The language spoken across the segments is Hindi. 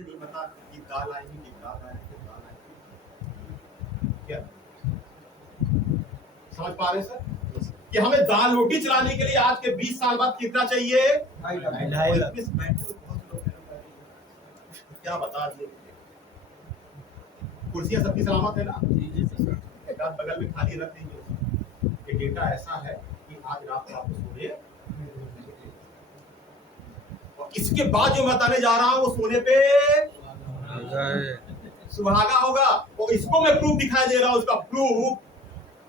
मुझे नहीं पता कि दाल आएगी कि दाल आएगी कि दाल आएगी, क्या समझ पा रहे सर कि हमें दाल रोटी चलाने के लिए आज के 20 साल बाद कितना चाहिए? 2.5 लाख। क्या बता दिए, कुर्सियां सबकी सलामत है ना? एक आध बगल में खाली रख दीजिए। ये डेटा ऐसा है कि आज रात को आपको सोने, और इसके बाद जो बताने जा रहा हूं वो सोने पे सुहागा होगा। और इसको मैं प्रूफ दिखाई दे रहा हूं। उसका प्रूफ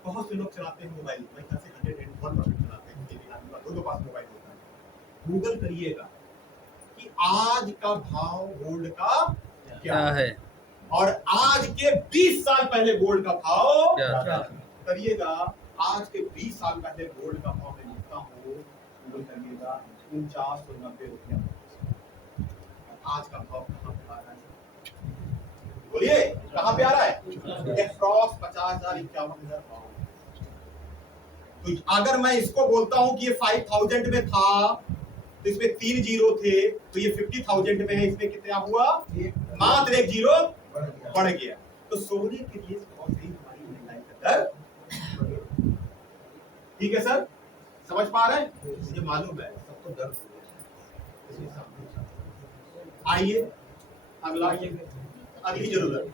बहुत से लोग चलाते हैं मोबाइल, मैं कैसे 101% चलाते हैं, दो पास मोबाइल होता है। गूगल करिएगा कि आज का भाव गोल्ड का क्या है और आज के 20 साल पहले गोल्ड का भाव क्या करिएगा। आज के 20 साल पहले गोल्ड का भाव मैं लिखता हूँ, गूगल करिएगा 4990 रुपया। आज का भाव कहाँ पे आ रहा है? बोलिए कहाँ पे आ रहा है? अप्रॉक्स 50,000 51,000 भाव। तो अगर मैं इसको बोलता हूँ कि ये 5,000 में था तो इसमें 3 जीरो थे, तो ये 50,000 में है, इसमें कितना हुआ? मात्र 1 जीरो बढ़ गया। तो सोने के लिए बहुत सही हमारी महंगाई का दर, ठीक है सर, समझ पा रहे हैं? मुझे मालूम है सबको दर्द हो गया। आइए अगला, अगली जरूरत।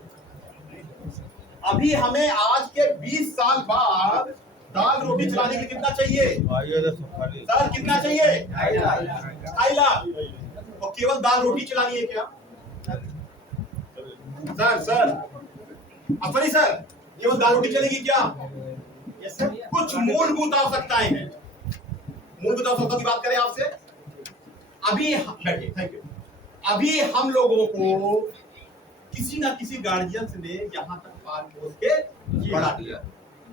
अभी हमें आज के 20 साल बाद दाल रोटी चलाने के लिए कितना चाहिए? सर कितना चाहिए? 2.5 लाख। और केवल दाल रोटी चलानी है क्या? सर अफरी सर, केवल दाल रोटी चलेगी क्या? Yes sir. कुछ मूलभूत आवश्यकताएं हैं। मूलभूत आवश्यकताओं की बात करें आपसे, अभी बैठिए, थैंक यू। अभी हम लोगों को किसी ना किसी गार्जियंस ने यहाँ तक पाल पोस के बढ़ा दिया।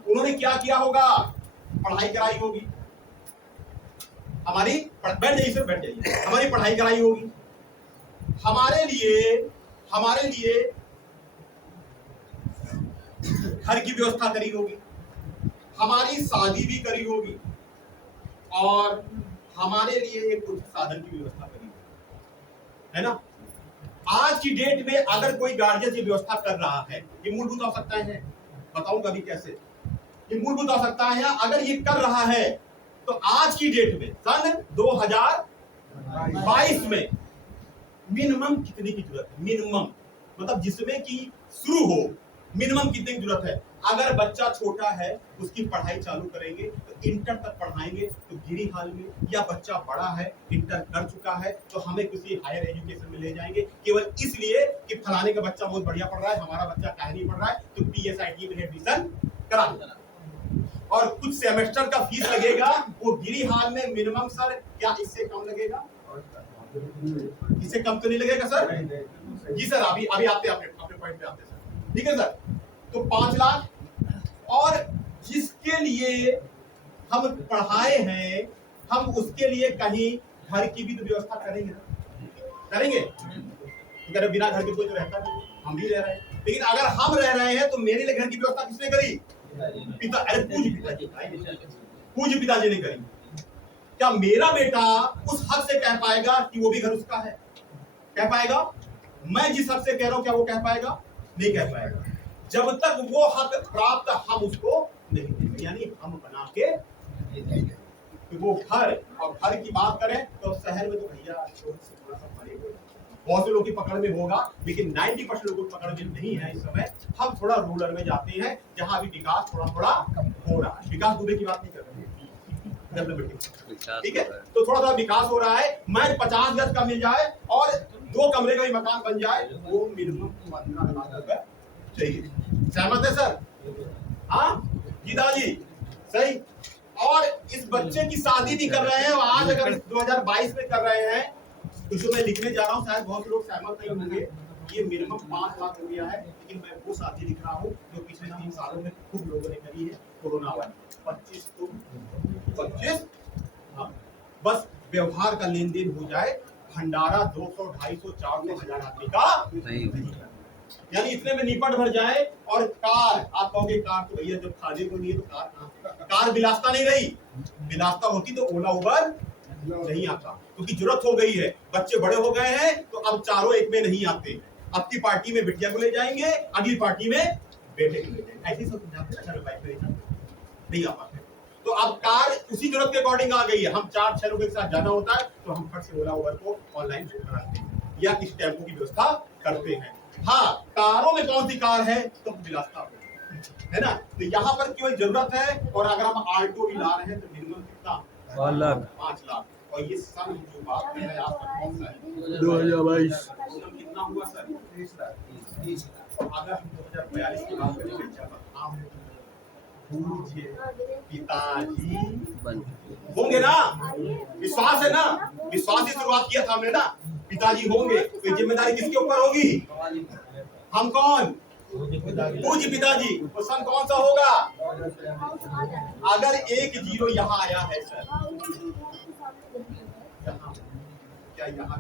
उन्होंने क्या किया होगा? पढ़ाई कराई होगी हमारी, बैठ जाइए सर, बैठ जाइए। हमारी पढ़ाई कराई होगी, हमारे लिए घर की व्यवस्था करी होगी, हमारी शादी भी करी होगी, और हमारे लिए एक कुछ साधन की व्यवस्था करी होगी, है ना? आज की डेट में अगर कोई गार्जियन ये व्यवस्था कर रहा है, ये मूलभूत आवश्यकताएं हैं। बताऊंगा अभी कैसे। ये मूलभूत आवश्यकताएं हैं, अगर ये कर रहा है तो आज की डेट में सन 2022 में मिनिमम कितने की जरूरत है? मिनिमम मतलब जिसमें कि शुरू हो, मिनिमम कितने की जरूरत है? अगर बच्चा छोटा है उसकी पढ़ाई चालू करेंगे तो इंटर तक पढ़ाएंगे तो गिरी हाल में, या बच्चा बड़ा है इंटर कर चुका है तो हमें किसी हायर एजुकेशन में ले जाएंगे, केवल इसलिए कि फलाने का बच्चा बहुत बढ़िया पढ़ रहा है, हमारा बच्चा काहे नहीं पढ़ रहा है, तो पीएसआईटी में एडमिशन करा देना। और कुछ सेमेस्टर का फीस लगेगा, वो गिरी हाल में मिनिमम सर क्या इससे कम लगेगा? इससे कम तो नहीं लगेगा सर? जी सर, अभी आते अपने पॉइंट पे आते सर, ठीक है सर। तो 5 लाख, और जिसके लिए हम पढ़ाए हैं हम उसके लिए कहीं घर की भी तो व्यवस्था करेंगे ना, करेंगे? अगर बिना घर के कोई तो रहता नहीं, हम भी रह रहे हैं, लेकिन अगर हम रह रहे हैं तो मेरे लिए घर की व्यवस्था किसने करी? पिता, अरे पूज्य पिताजी ने करी। क्या मेरा बेटा उस हक से कह पाएगा कि वो भी घर उसका है? कह पाएगा? मैं जिस हक से कह रहा हूं क्या वो कह पाएगा? नहीं कह पाएगा, जब तक वो हक प्राप्त हम उसको नहीं देंगे, यानी हम बना के कि वो घर। और घर की बात करें तो शहर में तो भैया थोड़ा सा परे होगा, बहुत से लोगों की पकड़ में होगा, लेकिन 90% लोगों की पकड़ में नहीं है इस समय। हम थोड़ा रूरल में जाते हैं जहां अभी विकास थोड़ा हो रहा है। विकास दुबे की बात नहीं कर रहे हैं, ठीक है? तो थोड़ा विकास हो रहा है। मैं 50 गज का मिल जाए और 2 कमरे का भी मकान बन जाए, वो मिनिमम 15 लाख रुपए चाहिए। सहमत है सर? हाँ गीताजी, सही। और इस बच्चे की शादी भी कर रहे हैं, आज अगर 2022 में कर रहे हैं तो जो मैं लिखने जा रहा हूँ शायद बहुत लोग सहमत नहीं होंगे, ये मिनिमम 5 लाख हो गया है, लेकिन मैं वो शादी लिख रहा हूँ जो पिछले 3 सालों में खूब लोगों ने करी है, कोरोना वाली 25 हाँ, बस व्यवहार का लेन देन हो जाए, भंडारा 200 250 400 हजार आदमी का नहीं, यानी इतने में निपट भर जाए। और कार, आप कहोगे कार तो भैया जब खाने को नहीं है तो कार बिलासता नहीं रही, बिलासता होती तो ओला उबर नहीं आता, क्योंकि जरूरत हो गई है, बच्चे बड़े हो गए हैं, तो अब चारों एक में नहीं आते। अब की पार्टी में बिटिया को ले जाएंगे, अगली पार्टी में बेटे को ले जाएंगे, ऐसे सब जाते हैं ना, बाइक पे नहीं आ पाते। तो अब कार उसी जरूरत के अकॉर्डिंग आ गई है। हम 4-6 लोगों के साथ जाना होता है तो हम फट से ओला उबर को ऑनलाइन बुक कराते हैं या किसी टेम्पो की व्यवस्था करते हैं। हाँ, कारों में कौन सी कार है तो विलासता है ना, तो यहाँ पर केवल जरूरत है। और अगर हम आल्टो भी ला रहे हैं तो मिनिमम कितना, 5 लाख। और ये सन जो बात कर रहे हैं आप कौन सा है, 2022 कितना हुआ सर, 30 लाख। अगर हम 2042 की बात करेंगे, पिताजी होंगे ना, विश्वास है ना, विश्वास से शुरुआत किया था हमने ना, पिताजी होंगे तो जिम्मेदारी किसके ऊपर होगी, हम कौन, पूज्य पिताजी। तो सन कौन सा होगा, अगर 1 0 यहाँ आया है सर, क्या यहाँ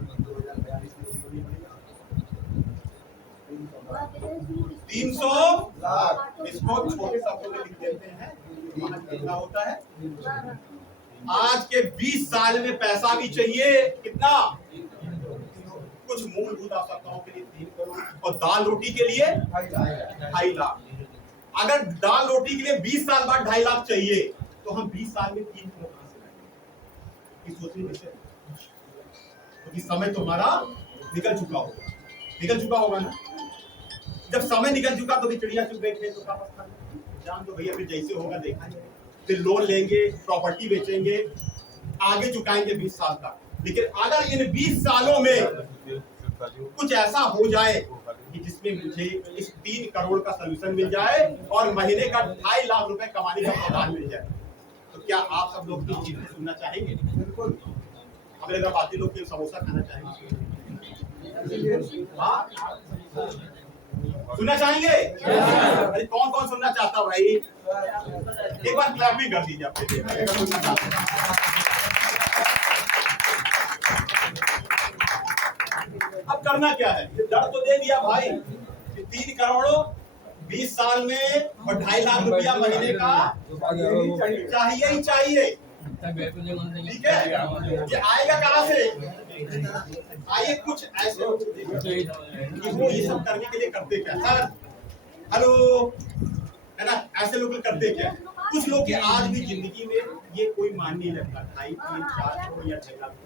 300, इसको छोटे शब्दों में लिख देते हैं, कितना होता है। आज के 20 साल में पैसा भी चाहिए कितना, कुछ मूलभूत आवश्यकताओं के लिए 3 करोड़ और दाल रोटी के लिए 2.5 लाख। अगर दाल रोटी के लिए 20 साल बाद 2.5 लाख चाहिए तो हम 20 साल में 3 करोड़ कहां से लाएंगे, इस सोचने में, क्योंकि समय तुम्हारा निकल चुका होगा ना। जब समय निकल चुका तो भी चिड़िया चुप बैठे तो क्या जान दो भैया, फिर जैसे होगा देखा जाएगा। फिर लोन लेंगे, प्रॉपर्टी बेचेंगे, आगे चुकाएंगे 20 साल तक। लेकिन अगर इन 20 सालों में कुछ ऐसा हो जाए कि जिसमें मुझे इस 3 करोड़ का सोल्यूशन मिल जाए और महीने का 2.5 लाख रुपए कमाने का प्रदान मिल जाए, तो क्या आप सब लोग इस चीज को सुनना चाहेंगे? बिल्कुल। हमें अगर बाकी लोग समोसा खाना चाहेंगे, हाँ सुनना चाहेंगे? अरे कौन कौन सुनना चाहता भाई, एक बार क्लैपिंग कर दीजिए अपने लिए, सुनना चाहते हैं। अब करना क्या है, ये डर तो दे दिया भाई, 3 करोड़ 20 साल में और 2.5 लाख रुपया महीने का चाहिए ही चाहिए, ठीक है। ये आएगा कहाँ से, आइए कुछ ऐसे कि वो ये सब करने के लिए करते क्या सर, हेलो है ना, ऐसे लोग करते क्या, कुछ लोग के आज भी जिंदगी में ये कोई मान नहीं लगता, 2.5, 3, 4 करोड़ या 6 लाख रुपए।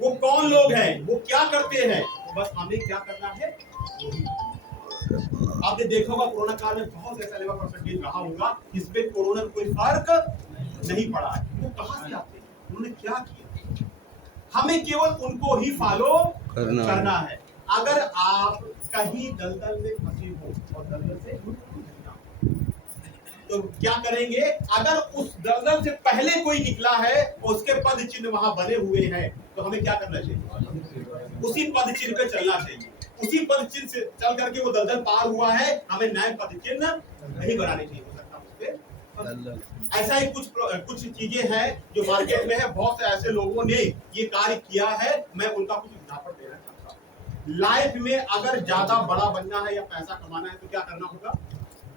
वो कौन लोग हैं, वो क्या करते हैं, बस हमें क्या करना है। आपने देखा होगा कोरोना काल में बहुत ऐसा लेवल परसेंटेज रहा होगा जिसपे कोरोना कोई फर्क नहीं पड़ा है। वो कहां से आते हैं, उन्होंने क्या किया, हमें केवल उनको ही फॉलो करना है। अगर आप कहीं दलदल में फंसे हो और दलदल से तो क्या करेंगे, अगर उस दलदल से पहले कोई निकला है उसके पद चिन्ह वहां बने हुए हैं तो हमें क्या करना चाहिए, उसी पद चिन्ह पे चलना चाहिए। उसी पद चिन्ह से चल करके वो दलदल पार हुआ है, हमें नए पद चिन्ह नहीं बनाने चाहिए। हो सकता उससे ऐसा ही कुछ चीजें हैं जो मार्केट में है, बहुत से ऐसे लोगों ने ये कार्य किया है, मैं उनका कुछ एग्जांपल देना चाहता हूँ। लाइफ में अगर ज्यादा बड़ा बनना है या पैसा कमाना है तो क्या करना होगा,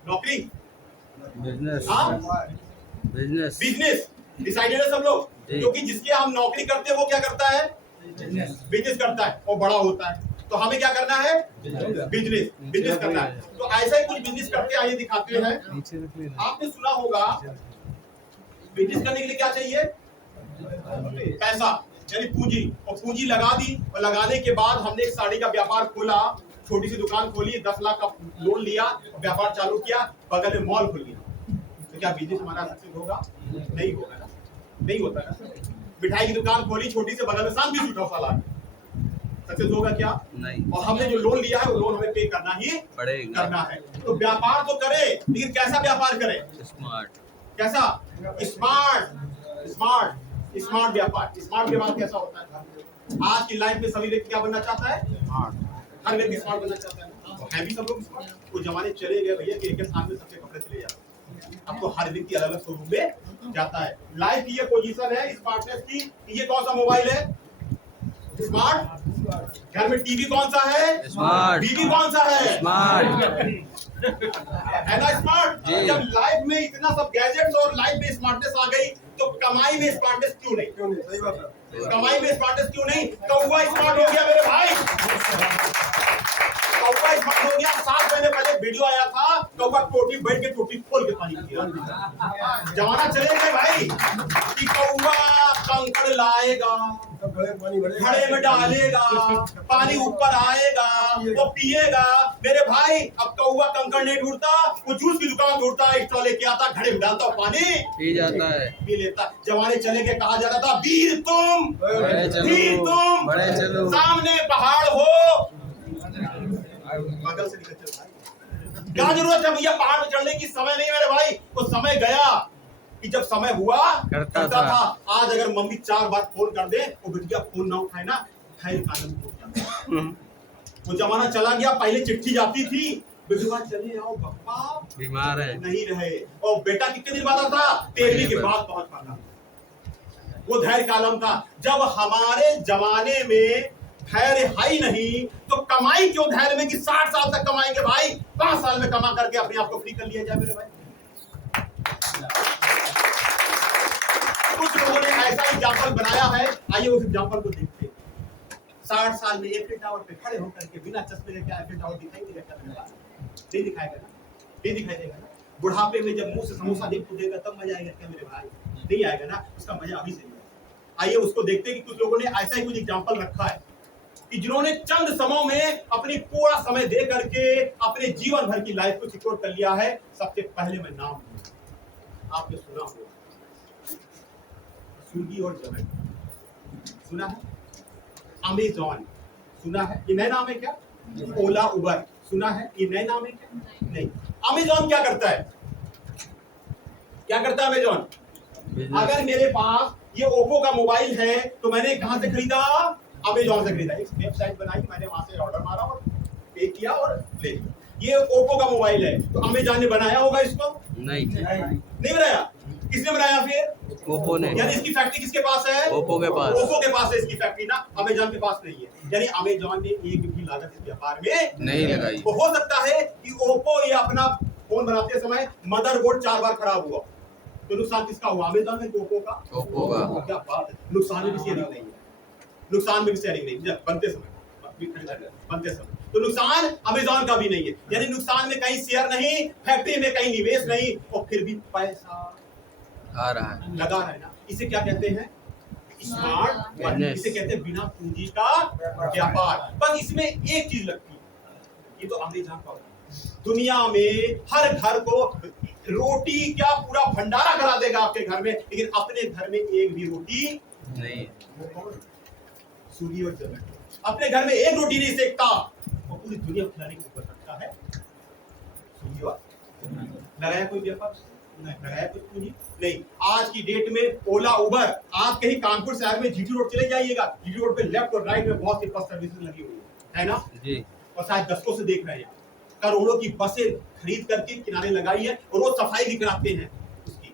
नौकरी, बिजनेस डिसाइडेड है सब लोग, क्योंकि जिसके हम नौकरी करते हैं वो क्या करता है, बिजनेस करता है और बड़ा होता है। तो हमें क्या करना है, बिजनेस करना है। तो ऐसा ही कुछ बिजनेस करके आइए दिखाते हैं। आपने सुना होगा बिजनेस करने के लिए क्या चाहिए, पैसा यानी पूंजी, और पूंजी लगा दी और लगाने के बाद हमने एक साड़ी का व्यापार खोला, छोटी सी दुकान खोली, 10 लाख का लोन लिया, व्यापार चालू किया, बगल में मॉल खोल लिया, तो क्या बिजनेस हमारा सक्सेस होगा, नहीं होगा ना, नहीं होता ना। मिठाई की दुकान खोली छोटी से, बगल में शांति से उठा साला, सक्सेस होगा क्या, नहीं। और हमने जो लोन लिया है वो लोन हमें पे करना ही करना है। तो व्यापार तो करें, लेकिन कैसा व्यापार करें, स्मार्ट, कैसा, स्मार्ट व्यापार। स्मार्ट व्यापार कैसा होता है, आज की लाइफ में सभी व्यक्ति क्या बनना चाहता है, हर व्यक्ति स्मार्ट बनना चाहता है, तो है भी सब लोग स्मार्ट। वो जमाने चले गए भैया कि एक साथ में सबके कपड़े चले जाते हैं, अब तो हर व्यक्ति अलग अलग शोरूम में जाता है। लाइफ की ये पोजीशन है स्मार्टनेस की। ये कौन सा मोबाइल है, स्मार्ट। घर में टीवी कौन सा है, स्मार्ट। बीवी कौन सा है, स्मार्ट, है ना, स्मार्ट। जब लाइफ में इतना सब गैजेट्स और लाइफ में स्मार्टनेस आ गई तो कमाई में स्मार्टनेस क्यों नहीं? क्यों नहीं? सही बात है। कमाई में स्मार्टनेस क्यों नहीं? कौवा स्मार्ट हो गया मेरे भाई, कौवा स्मार्ट हो गया। 7 महीने पहले वीडियो आया था, कौवा टोटी बैठ के टोटी खोल के पानी पिया। जमाना चलेगा भाई कि कौवा कंकड़ लाएगा, घड़े में डालेगा, पानी ऊपर आएगा, वो पिएगा। मेरे भाई अब कौवा कंकड़ नहीं ढूंढता, वो जूस की दुकान ढूंढता है, स्टॉल लेके आता, घड़े में डालता, पानी पी जाता है, पी लेता। जमाने चले के कहा जाता था वीर तुम, वीर तुम, बड़े चलो, सामने पहाड़ हो, बगल से निकल चल भाई। क्या जरूरत है भैया पहाड़ पे चढ़ने की? समय नहीं मेरे भाई, वो समय गया कि जब समय हुआ करता था। आज अगर मम्मी 4 बार फोन कर दे, वो बिटिया फोन ना उठाए ना, खैर कानून टूट जाता। वो जमाना चला गया, पहले चिट्ठी जाती थी, बिटिया चले आओ पापा बीमार है, नहीं रहे, और बेटा कितने दिन बाद आता? 13वीं के बाद पहुंच पाता। वो धैर्य कालम था। जब हमारे जमाने में धैर्य है ही नहीं, तो कमाई क्यों धैर्य में कि 60 साल तक कमाएंगे भाई, 5 साल में कमा करके अपने आप को फ्री कर लिया जाए मेरे भाई। कुछ लोगों ने ऐसा एग्जाम्पल बनाया है, आइए उस एग्जाम्पल को देखते हैं। 60 साल में एफिल टावर पे खड़े होकर के बिना चश्मे के क्या एफिल टावर दिखाई देगा? क्या नहीं दिखाएगा ना, नहीं दिखाई देगा ना। बुढ़ापे में जब मुंह से समोसा नहीं फूटेगा तब मजा आएगा क्या मेरे भाई? नहीं आएगा ना, उसका मजा अभी से नहीं आएगा। आइए उसको देखते हैं कि कुछ लोगों ने ऐसा ही कुछ एग्जाम्पल रखा है कि जिन्होंने चंद समयों में अपनी पूरा समय दे करके अपने जीवन भर की लाइफ को सिक्योर कर लिया है। सबसे पहले मैं नाम आपने सुना होगा, स्विगी और जोमेटो सुना है, अमेज़न सुना है, ये नया नाम है क्या? ओला उबर सुना है, ये नया नाम है क्या? नहीं। अमेज़न क्या करता है? क्या करता है अमेज़न? अगर मेरे पास ये ओप्पो का मोबाइल है तो मैंने कहां से खरीदा? अमेज़न से खरीदा। एक वेबसाइट बनाई, मैंने वहां से ऑर्डर मारा और पे किया और ले लिया। ये ओप्पो का मोबाइल है, तो अमेज़न ने बनाया होगा इसको? नहीं बनाया। किसने बनाया फिर? ओप्पो ने। यानी इसकी फैक्ट्री किसके पास है? ओप्पो के पास। ओप्पो के पास है इसकी फैक्ट्री ना, अमेज़न के पास नहीं है। यानी अमेज़न ने एक भी लागत इस व्यापार में नहीं लगाई। तो हो सकता है कि ओप्पो ये अपना फोन बनाते समय मदरबोर्ड 4 बार खराब हुआ, तो नुकसान किसका हुआ? अमेज़न में, ओप्पो का? ओप्पो का। क्या बात है, नुकसान में भी शेयरिंग नहीं है, नुकसान में भी शेयरिंग नहीं है बनते समय, तो नुकसान अमेज़न का भी नहीं है। यानी नुकसान में कहीं शेयर नहीं, फैक्ट्री में कहीं निवेश नहीं, और फिर भी पैसा आ रहा है, लगा रहा है ना। इसे क्या कहते हैं? Smart business. इसे कहते हैं बिना पूंजी का व्यापार। बस इसमें एक चीज लगती है, ये तो अमेज़न का दुनिया में हर घर को रोटी क्या पूरा भंडारा करा देगा आपके घर में, लेकिन अपने घर में एक भी रोटी नहीं। स्विगी और जोमेटो अपने घर में एक रोटी नहीं सेकता, वो पूरी दुनिया को खिलाने को सकता है। स्विगी वाला लगाया कोई व्यापार नहीं, लगाया कोई पूंजी नहीं। आज की डेट में ओला उबर, आप कहीं कानपुर शहर में जीटी रोड चले जाइएगा, जीटी रोड पे लेफ्ट और राइट में बहुत सी बस सर्विसेज लगी हुई है ना जी, और शायद दशकों से देख रहे हैं। करोड़ों की बसें खरीद करके किनारे लगाई है और वो सफाई भी कराते हैं उसकी,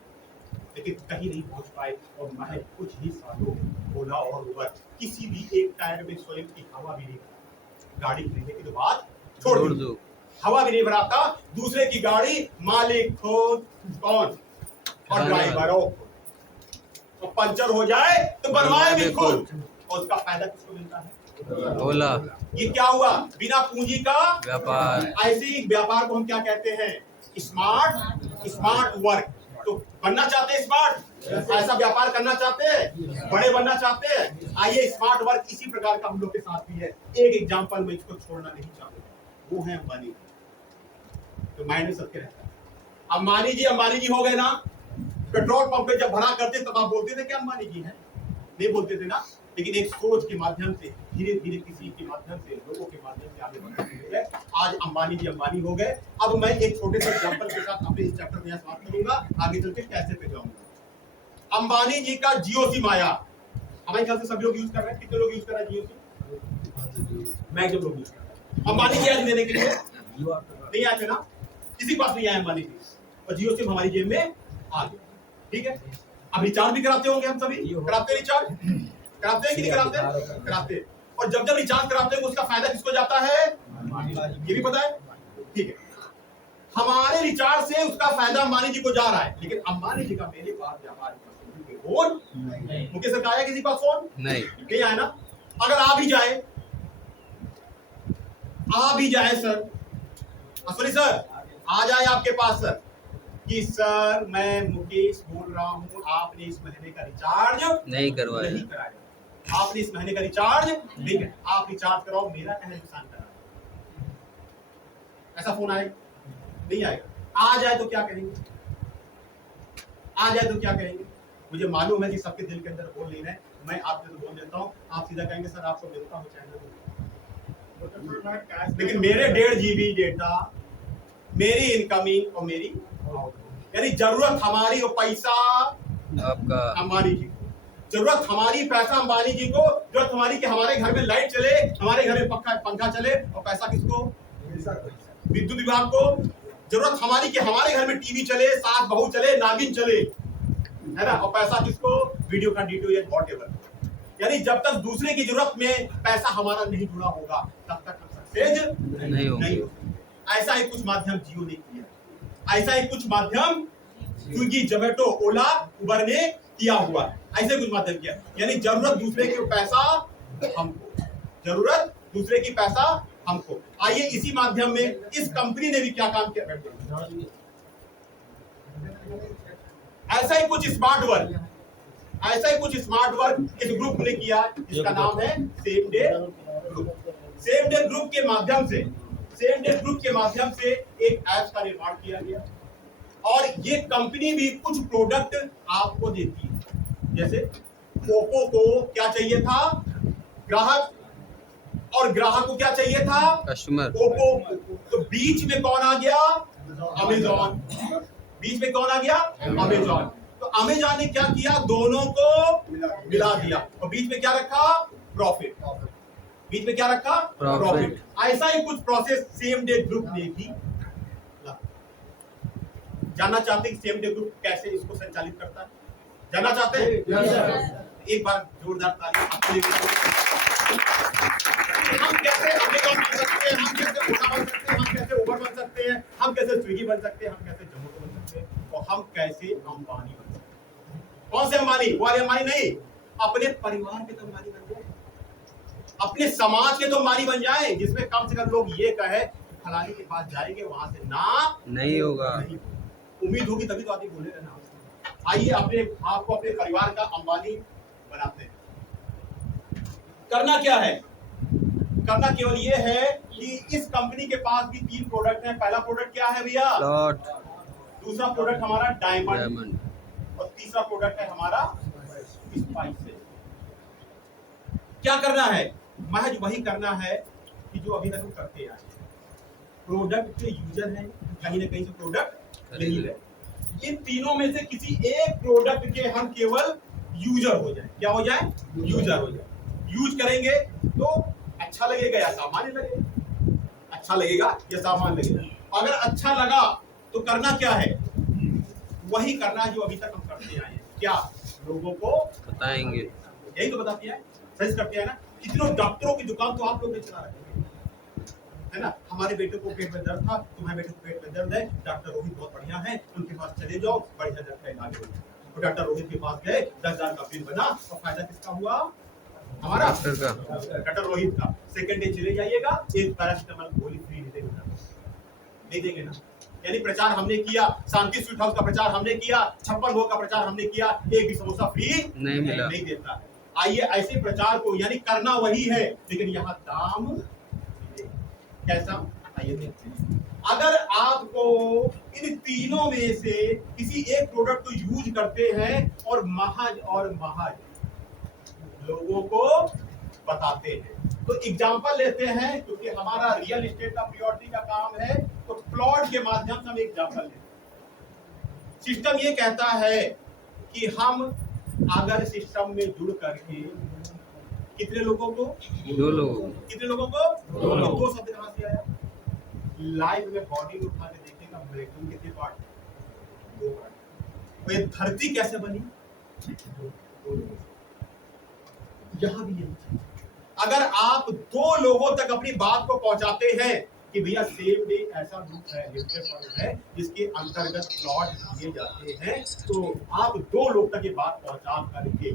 लेकिन कहीं नहीं पहुंच पाए। और महज कुछ ही सालों ओला और उबर किसी भी एक टायर में स्वयं की हवा भी नहीं भरा। गाड़ी खरीदने की तो बात छोड़ दो, हवा भी नहीं भराता। दूसरे की गाड़ी मालिक खुद, कौन? और ड्राइवर हो, तो पंचर हो जाए तो बनवाए भी खुद, और उसका फायदा किसको मिलता है? ओला। ये क्या हुआ? बिना पूंजी का व्यापार। ऐसे व्यापार को हम क्या कहते हैं? Smart work. तो बनना चाहते हैं स्मार्ट, ऐसा व्यापार करना चाहते हैं, बड़े बनना चाहते हैं, आइए स्मार्ट वर्क इसी प्रकार का हम लोग के साथ भी है। एक एग्जांपल मैं इसको छोड़ना नहीं चाहूंगा, वो है अंबानी। तो माइंड में सबके रहता है अंबानी जी हो गए ना। पेट्रोल पंप पे जब भरा करते तब आप बोलते थे क्या अंबानी जी हैं? नहीं बोलते थे ना। लेकिन एक सोच के माध्यम से धीरे धीरे किसी के माध्यम से, लोगों के माध्यम से आगे बढ़ते हुए आज अंबानी जी अंबानी हो गए। अब मैं एक छोटे से एग्जांपल के साथ अपने इस चैप्टर में समाप्त करूंगा, आगे चल के कैसे पे जाऊंगा। अंबानी जी का जियो सिम आया, हमारे ख्याल से सभी लोग यूज कर रहे हैं। कितने लोग यूज कर रहे हैं जियो सिम? मैक्सिमम लोग यूज कर रहे हैं। अंबानी जी आज देने के लिए नहीं आते ना, किसी पास नहीं आए अंबानी जी, और जियो सिम हमारी जेब में आ गया। ठीक है, अब रिचार्ज भी कराते होंगे हम सभी, कराते रिचार्ज कराते हैं कि नहीं कराते? कराते। और जब जब रिचार्ज कराते हैं उसका फायदा किसको जाता है? ये भी पता है? ठीक है, हमारे रिचार्ज से उसका फायदा अंबानी जी को जा रहा है, लेकिन अंबानी जी का मेरे पास व्यापार फोन मुकेश सर आया किसी पास फोन नहीं आया ना। अगर आ भी जाए सर, असली सर आ जाए आपके पास सर कि सर मैं मुकेश बोल रहा हूँ, आपने इस महीने का रिचार्ज नहीं कराया, आपने इस महीने का रिचार्ज नहीं कराया, आप रिचार्ज कराओ, मेरा क्या नुकसान करा। ऐसा फोन आएगा? नहीं आएगा। आ जाए तो क्या कहेंगे? मुझे मालूम है कि सबके दिल के अंदर बोल नहीं रहे, मैं आपसे तो बोल देता हूँ, आप सीधा कहेंगे सर आपको मिलता हूँ चाहे। लेकिन मेरे 1.5 GB डेटा, मेरी इनकमिंग और मेरी यानी जरूरत हमारी और पैसा आपका अंबानी जी को, जरूरत हमारी पैसा अंबानी जी को, जरूरत हमारी कि हमारे घर में लाइट चले, हमारे घर में पंखा चले, और पैसा किसको? विद्युत विभाग को। जरूरत हमारी कि हमारे घर में टीवी चले, सास बहू चले, नागिन चले, है ना, और पैसा किसको? वीडियो का डीटीएच व्हाटएवर। यानी जब तक दूसरे की जरूरत में पैसा हमारा नहीं जुड़ा होगा तब तक हम सक्सेस नहीं होंगे। ऐसा ही कुछ माध्यम जियो ने किया, ऐसा ही कुछ माध्यम स्विगी, जोमेटो, ओला, उबर ने किया हुआ है, ऐसे कुछ माध्यम किया। यानी जरूरत दूसरे की पैसा हमको, जरूरत दूसरे की पैसा हमको। आइए इसी माध्यम में इस कंपनी ने भी क्या काम किया, ऐसा ही कुछ स्मार्ट वर्क इस ग्रुप ने किया, जिसका नाम है same day group. Same day group के माध्यम से एक ऐप का निर्माण किया गया, और ये कंपनी भी कुछ प्रोडक्ट आपको देती है। जैसे ओप्पो को क्या चाहिए था? ग्राहक, और ग्राहक को क्या चाहिए था? कस्टमर। ओप्पो, तो बीच में कौन आ गया? अमेज़न। बीच में कौन आ गया? अमेज़न। तो अमेज़न ने क्या किया? दोनों को मिला दिया, और बीच में क्या रखा? प्रॉफिट। बीच में क्या रखा? प्रॉफिट। ऐसा ही कुछ प्रोसेस सेम डे ग्रुप ने भी। जानना चाहते हैं कि सेम डे ग्रुप कैसे इसको संचालित करता है? जानना चाहते हैं? एक बार जोरदार ताली आपके लिए। हम कैसे अमेज़न बन सकते हैं, हम कैसे ओला बन सकते हैं, हम कैसे उबर बन सकते हैं, हम कैसे स्विगी बन सकते हैं, हम कैसे जोमेटो बन सकते हैं, और हम कैसे अंबानी बन सकते हैं। कौन से अंबानी? वो वाले अंबानी नहीं, अपने परिवार के तो अंबानी बन जाए, अपने समाज के तो अंबानी बन जाए, जिसमें कम से कम लोग ये कहे फलानी के पास जाएंगे, वहां से ना नहीं होगा, उम्मीद होगी तभी तो आदमी बोलेगा ना। आइए अपने आपको अपने परिवार का अंबानी बनाते हैं। करना क्या है? करना केवल ये है कि इस कंपनी के पास भी 3 प्रोडक्ट हैं। पहला प्रोडक्ट क्या है भैया? दूसरा प्रोडक्ट हमारा डायमंड, और तीसरा प्रोडक्ट है हमारा स्पाइसेस। क्या करना है? महज वही करना है कि जो अभी तक हम करते आए। प्रोडक्ट के यूजर हैं, कहीं ना कहीं से प्रोडक्ट नहीं है। इन तीनों में से किसी एक प्रोडक्ट के हम केवल यूजर हो जाए। क्या हो जाए? यूजर हो जाए। यूज करेंगे तो अच्छा लगेगा या सामान्य लगेगा? अच्छा लगेगा या सामान्य लगेगा? अगर अच्छा लगा तो करना क्या है? वही करना है जो अभी तक हम करते आए हैं। क्या? लोगों को बताएंगे। यही तो बताते हैं, सही करते हैं ना। कितनों डॉक्टरों की दुकान तो आप लोग ने चला रखी है ना। हमारे बेटे को पेट में दर्द था, तुम्हारे बेटे को पेट में दर्द है, डॉक्टर रोहित बहुत बढ़िया है, उनके पास चले जाओ, बढ़िया दर्द का इलाज होगा। तो डॉक्टर रोहित के पास गए, 10,000 का बिल बना, और फायदा किसका हुआ? हमारा, डॉक्टर रोहित का। सेकंड डे चले जाइएगा, एक पैरासिटामोल गोली फ्री दे देंगे ना। यानी प्रचार हमने किया, शांति स्वीट हाउस का प्रचार हमने किया, 56 भोग का प्रचार हमने किया, एक भी समोसा फ्री नहीं मिला, नहीं देता। आइए ऐसे प्रचार को, यानी करना वही है, लेकिन यहाँ दाम कैसा? आइए देखते हैं। अगर आपको इन तीनों में से किसी एक प्रोडक्ट को यूज करते हैं और महज लोगों को बताते हैं, तो एग्जांपल लेते हैं, क्योंकि हमारा रियल एस्टेट का प्रियोरिटी का काम है, तो प्लॉट के माध्यम से हम एग्जांपल लेते हैं। सिस्टम ये कहता है कि हम अगर सिस्टम में जुड़ करके कितने लोगों को? 2 लोगों। कितने लोगों को? 2 लोग। 2 शब्द कहां से आया? लाइव में बॉडी में उठा के देखेगा, ब्रेकिंग कितने पार्ट? 2 पार्ट। तो ये धरती कैसे बनी? यहां भी यही। अगर आप 2 लोगों तक अपनी बात को पहुंचाते हैं कि भैया सेम डे ऐसा ग्रुप है, लिमिटेड फंड है जिसके अंतर्गत प्लॉट दिए जाते हैं, तो आप 2 लोग तक ये बात पहुंचा करके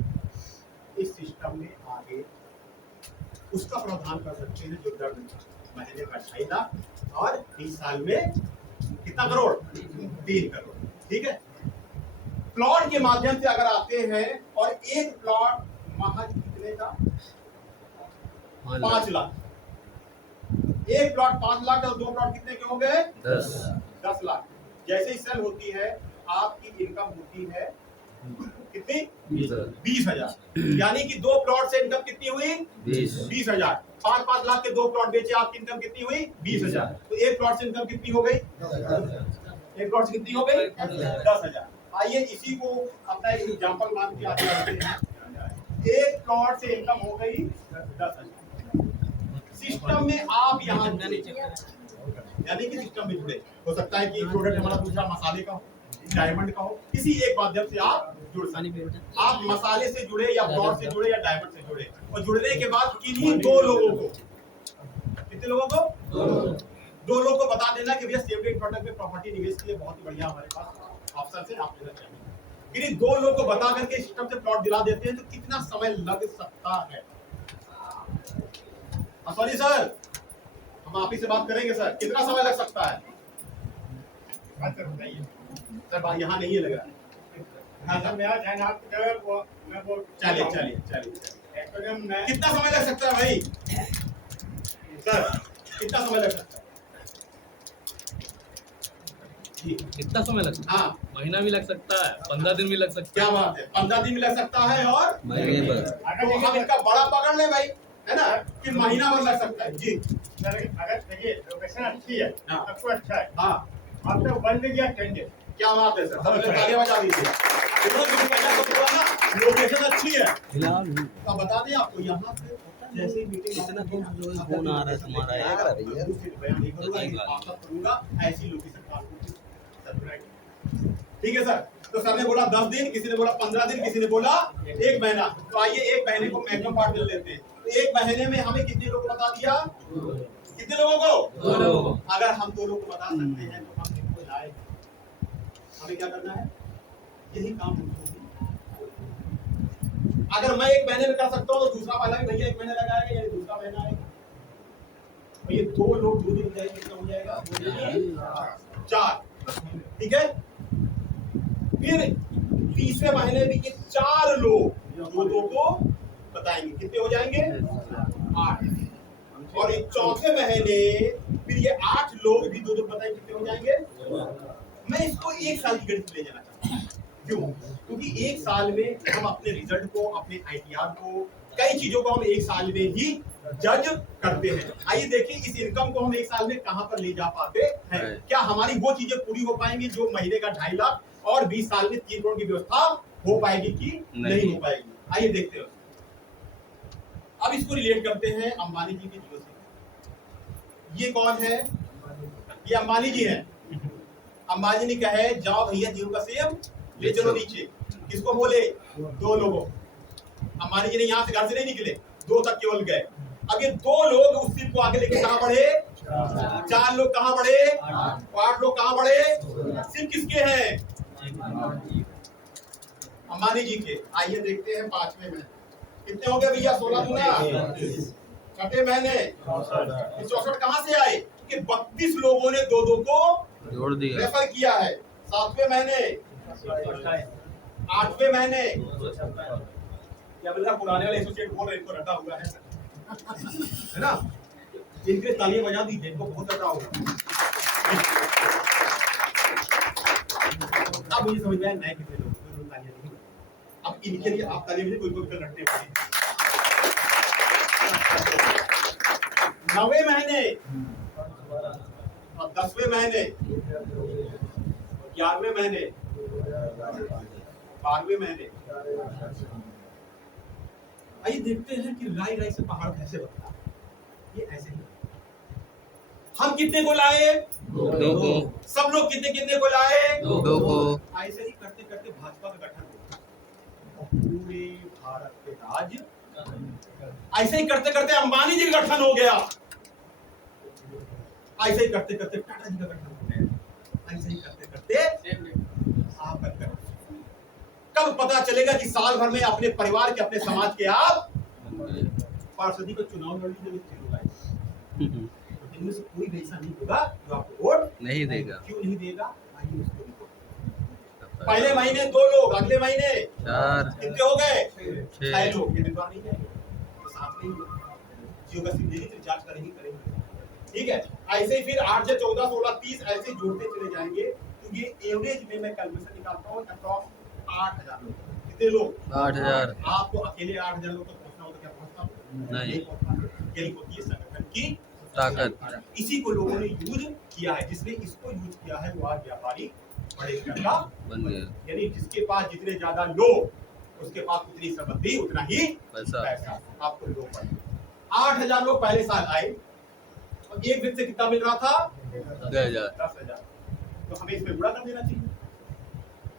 इस सिस्टम में आगे उसका प्रावधान कर सकते हैं जो दर महीने का 2.5 लाख और 20 साल में कितना करोड़, 3 करोड़। ठीक है, प्लॉट के माध्यम से अगर आते हैं और एक प्लॉट महज कितने का, 5 लाख, एक प्लॉट 5 लाख और 2 प्लॉट कितने के हो गए, 10 लाख। जैसे ही सेल होती है आपकी इनकम होती है कितनी, 20,000। यानी कि 2 प्लॉट से इनकम कितनी हुई, 20,000। 5-5 लाख के 2 प्लॉट बेचे, आपकी इनकम कितनी हुई, 20,000। तो एक प्लॉट से इनकम कितनी हो गई, एक प्लॉट से कितनी हो गई, 10,000। आइए इसी को अपना एक एग्जांपल मान के आगे बढ़ते हैं। एक प्लॉट से इनकम हो गई 10,000। सिस्टम में आप यहाँ यानी कि सिस्टम में जुड़े, हो सकता है कि प्रोडक्ट हमारा दूसरा मसाले का हो, डायमंड का हो, किसी एक माध्यम से आप जुड़ सकते हैं। आप मसाले से जुड़े या प्लॉट से जुड़े या डायमंड से जुड़े, और जुड़ने के बाद किन्हीं 2 लोगों को, कितने लोगों को, 2 लोगों को बता देना कि भैया सेफ्टी प्रोडक्ट में प्रॉपर्टी निवेश के लिए बहुत ही बढ़िया हमारे पास ऑप्शन है, आप लेना चाहिए। यदि 2 लोगों को बता करके सिस्टम से प्लॉट दिला देते हैं तो कितना समय लग सकता है। सॉरी सर, हम आप ही से बात करेंगे सर, कितना समय लग सकता है सर, बात यहाँ नहीं लग रहा है। चलिए कितना समय लग सकता है भाई सर, कितना समय लग सकता है, कितना समय लगता है, हाँ महीना भी लग सकता है, 15 दिन भी लग सकता क्या बात है, 15 दिन भी लग सकता है और महीने भर। तो हम इसका बड़ा पकड़ ले भाई, है ना, कि महीना भर लग सकता है। जी सर, अगर देखिए लोकेशन अच्छी है, हाँ। सबको अच्छा है, हाँ, आपने बन गया टेंडर, क्या बात है सर, सबसे तालियां बजा दीजिए। लोकेशन अच्छी है, फिलहाल तो बता दें आपको यहाँ से जैसे ही मीटिंग फोन आ रहा है तुम्हारा ऐसी लोकेशन ठीक है सर। तो सर ने बोला 10 दिन, किसी ने बोला 15 दिन, किसी ने बोला 1 महीना। तो आइए 1 महीने को मैक्सिमम पार्ट ले लेते हैं। तो 1 महीने में हमें कितने लोगों को बता दिया, कितने लोगों को, 2 लोगों को। अगर हम 2 लोगों को बता सकते हैं तो हम इनको लाए, हमें क्या करना है, यही काम होगा। अगर मैं 1 महीने में कर सकता हूँ तो दूसरा वाला भी भैया 1 महीने लगाएगा, या दूसरा महीना आएगा। तो ये 2 लोग 2 दिन जाएंगे, कितना हो जाएगा, 4। ठीक है, फिर तीसरे महीने भी ये 4 लोग 2-2 को बताएंगे, कितने हो जाएंगे, 8। और ये चौथे महीने फिर ये 8 लोग भी 2-2 बताएंगे, कितने हो जाएंगे। मैं इसको 1 साल की गणित ले जाना चाहता हूँ, क्यों, क्योंकि 1 साल में हम अपने रिजल्ट को, अपने आईटीआर को, कई चीजों को हम 1 साल में ही जज करते हैं। आइए देखिए इस इनकम को हम 1 साल में कहां पर ले जा पाते हैं, क्या हमारी वो चीजें पूरी हो पाएंगी जो महीने का 2.5 लाख और 20 साल में 3 करोड़ की व्यवस्था हो पाएगी कि नहीं हो पाएगी। आइए देखते हैं। अब इसको रिलेट करते हैं अंबानी जी की जीरो से। ये कौन है, ये अंबानी जी है। अंबानी ने कहा है जाओ भैया जीरो का सेब ले चलो नीचे, किसको बोले, 2 लोगों। अंबानी जी ने यहाँ से घर से नहीं निकले, 2 तक केवल गए। अब ये 2 लोग उस सीट को आगे लेके कहां बढ़े, 4 लोग कहां बढ़े, 8 लोग कहां बढ़े, सिर्फ किसके हैं, अंबानी जी के। आइए देखते हैं 5वें महीने कितने हो गए भैया, 16 दूना 6ठे महीने 64 कहां से आए, कि 32 लोगों ने 2-2 को जोड़ दिया, रेफर किया है। 7वें महीने, 8वें महीने, क्या बोल रहा, पुराने वाले एसोसिएट बोल रहे, इनको रटा हुआ है ना, इनके तालियां बजा दीजिए, इनको बहुत रटा होगा। अब मुझे समझ में आया नए कितने लोग तालियां नहीं, अब इनके लिए आप तालियां बजाइए, कोई रटने वाले। 9वें महीने और 10वें महीने, 11वें महीने, 12वें महीने। आइए देखते हैं कि राई से पहाड़ कैसे बनता है। ये ऐसे ही हम कितने को लाए, 2 को, सब लोग कितने कितने को लाए, 2 को। ऐसे ही करते करते भाजपा का गठन हुआ, पूरे भारत पे राज। ऐसे ही करते करते अंबानी जी का गठन हो गया। ऐसे ही करते करते टाटा जी का गठन हो गया, ऐसे ही करते करते आप बनकर कब पता चलेगा कि साल भर में अपने परिवार के अपने समाज के आप पार्षदी का चुनाव लड़ने में चुनेगा। तो इनमें से कोई भी ऐसा नहीं होगा जो आपको वोट नहीं देगा। क्यों नहीं देगा? आइए उसको रिपोर्ट। पहले महीने 2 लोग, अगले महीने 4 कितने हो गए? 6 6 लोग। ये विद्वान नहीं जाएंगे तो साथ में जियो का सिर्फ डेली रिचार्ज करेंगे करेंगे, ठीक है। ऐसे ही फिर 8 से 14 16 30 ऐसे जोड़ते चले जाएंगे। तो ये एवरेज में मैं कैलकुलेशन निकालता हूँ अप्रॉक्स 8000 लोग। कितने लोग? 8000। आपको अकेले 8000 लोग तक पहुंचना हो तो क्या पहुंचता? नहीं। यही होती है संगठन की ताकत। इसी को लोगों ने यूज किया है। जिसने इसको यूज किया है वो आज व्यापारी बड़े स्तर का बन गया। यानी जिसके पास जितने ज्यादा लोग उसके पास उतनी संपत्ति उतना ही पैसा। आपको लोग बने 8000 लोग पहले साल आए और एक दिन से कितना मिल रहा था? 10,000। तो हमें इसमें गुणा कर देना चाहिए।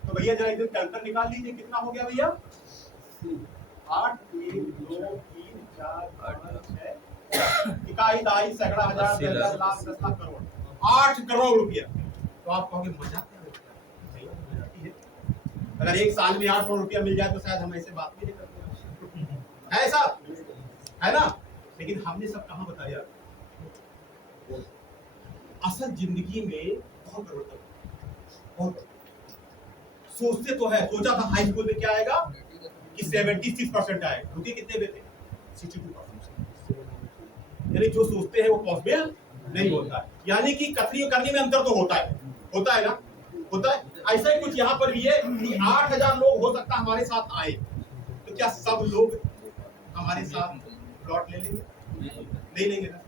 तो भैया जरा एक दिन कैलकुलेटर निकाल लीजिए, कितना हो गया भैया? 8 1 2 3 4 5 6 इकाई दाई सैकड़ा हजार 80 10 लाख 10 लाख करोड़ 8 करोड़ रुपया। तो आप कहोगे मजा भैया मजाती है। अगर एक साल में 8 करोड़ रुपया मिल जाए तो शायद हम ऐसे बात भी नहीं करते है ऐसा है ना। लेकिन हमने सब कहाँ बताया? असल जिंदगी में बहुत बहुत सोचते तो है। सोचा था हाई स्कूल में क्या आएगा कि 76% आएगा, रुके कितने पे थे? 62%। यानी जो सोचते हैं वो पॉसिबल नहीं होता है। यानी कि कथनी और करनी में अंतर तो होता है ना, होता है। ऐसा ही कुछ यहाँ पर भी है कि 8000 लोग हो सकता है हमारे साथ आए, तो क्या सब लोग हमारे साथ प्लॉट ले लेंगे? नहीं लेंगे ना,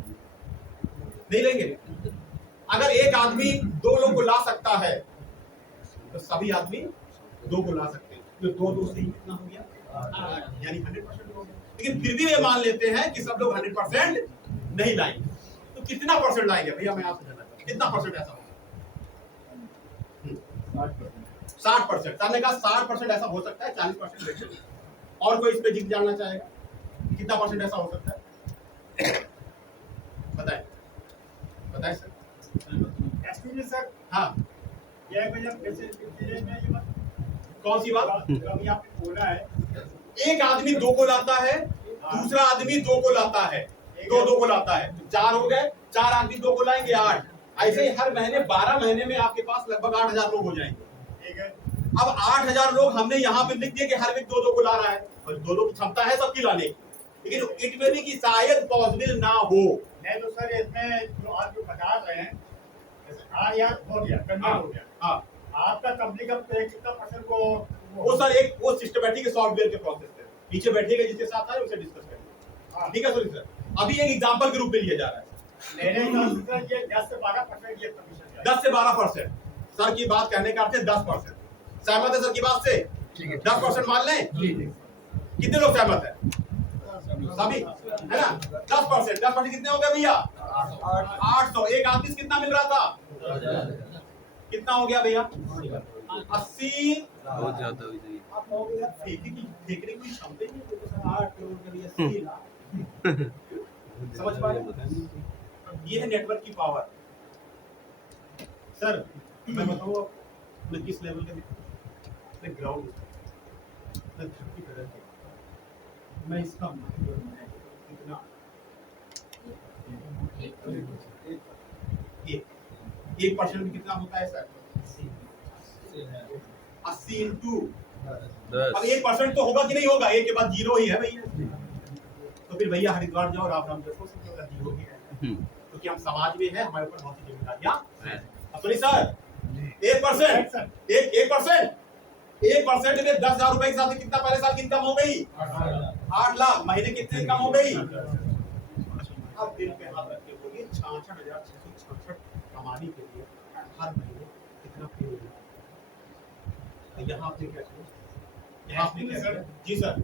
नहीं लेंगे। अगर एक आदमी 2 लोग को ला सकता है तो सभी आदमी 2 को ला सकते हैं। तो 2 से ही कितना हो गया? यानी 100% हो गया। लेकिन फिर भी वे मान लेते हैं कि सब लोग 100% नहीं लाएंगे। तो कितना परसेंट लाएंगे भैया? मैं आपसे जानना चाहता हूं कितना परसेंट ऐसा होगा? 60%। सर ने कहा 60% ऐसा हो सकता है, 40% और कोई इस पे जिद जानना चाहेगा कितना परसेंट ऐसा हो सकता है? बताएं बताएं सर। एक्चुअली सर हाँ ये भैया कैसे में ये बात कौन सी बात? अभी आपने बोला है एक आदमी 2 को लाता है, दूसरा आदमी 2 को लाता है, 2 को लाता है, 4 हो गए। 4 आदमी 2 को लाएंगे 8। ऐसे ही हर महीने 12 महीने में आपके पास लगभग 8000 लोग हो जाएंगे। ठीक है। अब 8000 लोग हमने यहाँ पे लिख दिए कि हर व्यक्ति 2 को ला रहा है और 2 की क्षमता है सबकी लाने की, लेकिन इट में भी कि शायद पॉसिबल ना हो। नहीं तो सर इसमें जो आप जो बता रहे हैं यार हो गया कंफर्म हो गया। हाँ आपका कंपनी का कितना परसेंट वो सर एक वो सिस्टमैटिक सॉफ्टवेयर के प्रोसेस है। पीछे बैठेगा जिसके साथ आए उसे डिस्कस करेंगे। ठीक है सर। अभी एक एग्जांपल के रूप में लिया जा रहा है। मेरे हिसाब से सर ये 10 से 12% ये कमीशन 10 से 12%। सर की बात कहने का अर्थ है 10%। सहमत है सर की बात से? 10% मान लें? कितने लोग सहमत है? सभी है ना। 10%। 10% कितने हो गए भैया? 800। एक आदमी कितना मिल रहा था? कितना हो गया भैया? 80। बहुत ज्यादा हो जाएगी। आप कहोगे यार फेंकने की क्षमता ही नहीं है। तो सर 8 करोड़ का भैया 80 लाख समझ पा रहे हैं? ये है नेटवर्क की पावर। सर मैं बताऊँ मैं किस लेवल का? मैं ग्राउंड मैं धरती पर रहता हूं। मैं इसका इतना 1% में कितना होता है सर? 80 इंटू 10। अब 1% तो होगा कि नहीं होगा? 1 के बाद 0 ही है भैया। तो फिर भैया हरिद्वार जाओ राम देखो सब 0 ही है, क्योंकि हम समाज में है, हमारे ऊपर बहुत सी जिम्मेदारियां हैं। अब सुनिए सर 1% 1% में 10,000 रुपए के साथ कितना पहले साल की इनकम हो गई? 8 लाख। महीने कितनी इनकम हो गई? अब दिल पे हाथ रख के बोलिए 66,666 कमाने के लिए हर महीने कितना पे होगा? यहाँ आपने क्या किया? यहाँ आपने क्या किया? जी सर।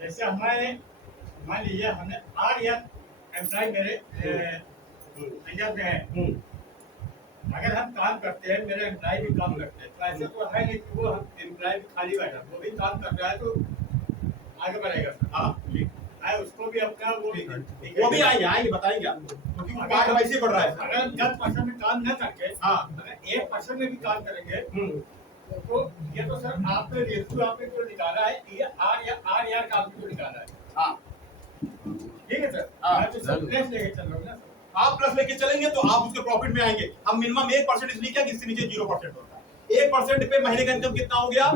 जैसे हमारे मान लीजिए हमने 8 या एम्प्लॉय मेरे पंजाब में है। अगर हम काम करते हैं, मेरे एम्प्लॉय भी काम करते हैं, तो ऐसा तो है नहीं कि वो एम्प्लॉय भी खाली बैठा, वो भी काम कर रहा है तो आगे बढ़ेगा। हाँ उसको भी अपना वो भी आएंगे बताएंगे आपको, क्योंकि कार्ड वैसे बढ़ रहा है। अगर हम 10% में काम न करके हाँ। अगर 1% में भी काम करेंगे तो ये तो सर आपने रेशो आपने जो निकाला है ये आर यार का आपने जो निकाला है। हाँ ठीक है सर। हाँ। मैं तो सब प्लस लेके चल रहा हूँ ना। आप प्लस लेके चलेंगे तो आप उसके प्रॉफिट में आएंगे। हम मिनिमम 1% इसलिए क्या कि इससे नीचे 0% होता है। 1% पे महीने का इनकम कितना हो गया?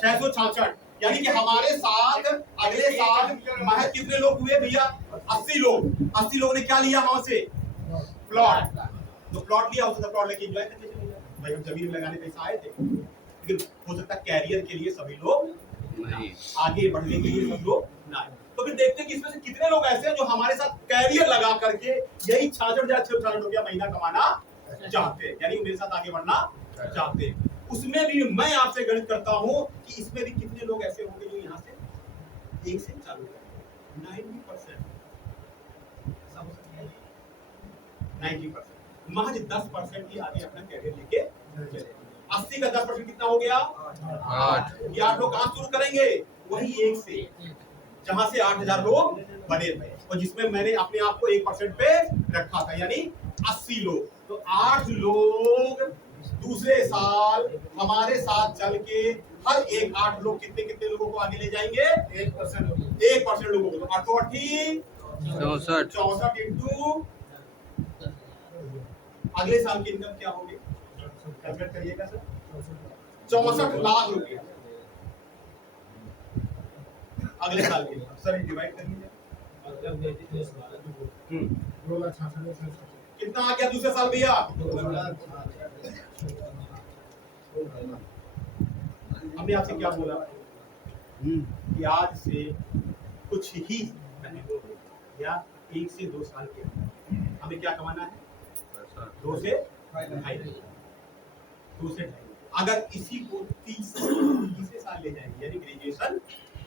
666। यानी कि हमारे साथ अगले साल महज कितने लोग हुए भैया? 80 लोग। 80 लोगों ने क्या लिया वहां से? प्लॉट। तो प्लॉट लिया, उसका प्लॉट लेके एंजॉय करके चले गए। भाई हम जमीन लगाने पैसा आए थे, लेकिन हो सकता है कैरियर के लिए सभी लोग नहीं, आगे बढ़ने के लिए सब लोग ना आए। तो फिर देखते हैं कि इसमें से कितने लोग ऐसे हैं जो हमारे साथ कैरियर लगा करके यही 66,000 रुपया महीना कमाना चाहते हैं, यानी मेरे साथ आगे बढ़ना चाहते हैं। उसमें भी मैं आपसे गणित करता हूं कि इसमें भी कितने लोग ऐसे होंगे जो यहाँ से एक से चालू करेंगे। 90% 90%, महज 10% ही आगे अपना कैरियर लेके चले। 80 का 10% कितना हो गया? 8। ये 8 लोग कहाँ शुरू करेंगे? वही एक से, जहां से 8,000 लोग बने थे और जिसमें मैंने अपने आप को 1% पे रखा था, यानी 80 लोग। तो 8 लोग दूसरे साल हमारे साथ चल के हर एक 8 लोग कितने कितने लोगों को आगे ले जाएंगे? 1% लोगों को। तो 8 64। 64 इंटू अगले साल की इनकम क्या होगी? कैलकुलेट करिएगा सर। 64 लाख रुपया अगले साल के। सर डिवाइड कर लीजिए। कितना आ गया दूसरे साल भैया? हमने आपसे क्या बोला कि आज से कुछ ही या 1 से 2 साल के हमें क्या कमाना है? 2 से 2.5। 2 से 2.5। अगर इसी को 30 साल ले जाएंगे, यानी ग्रेजुएशन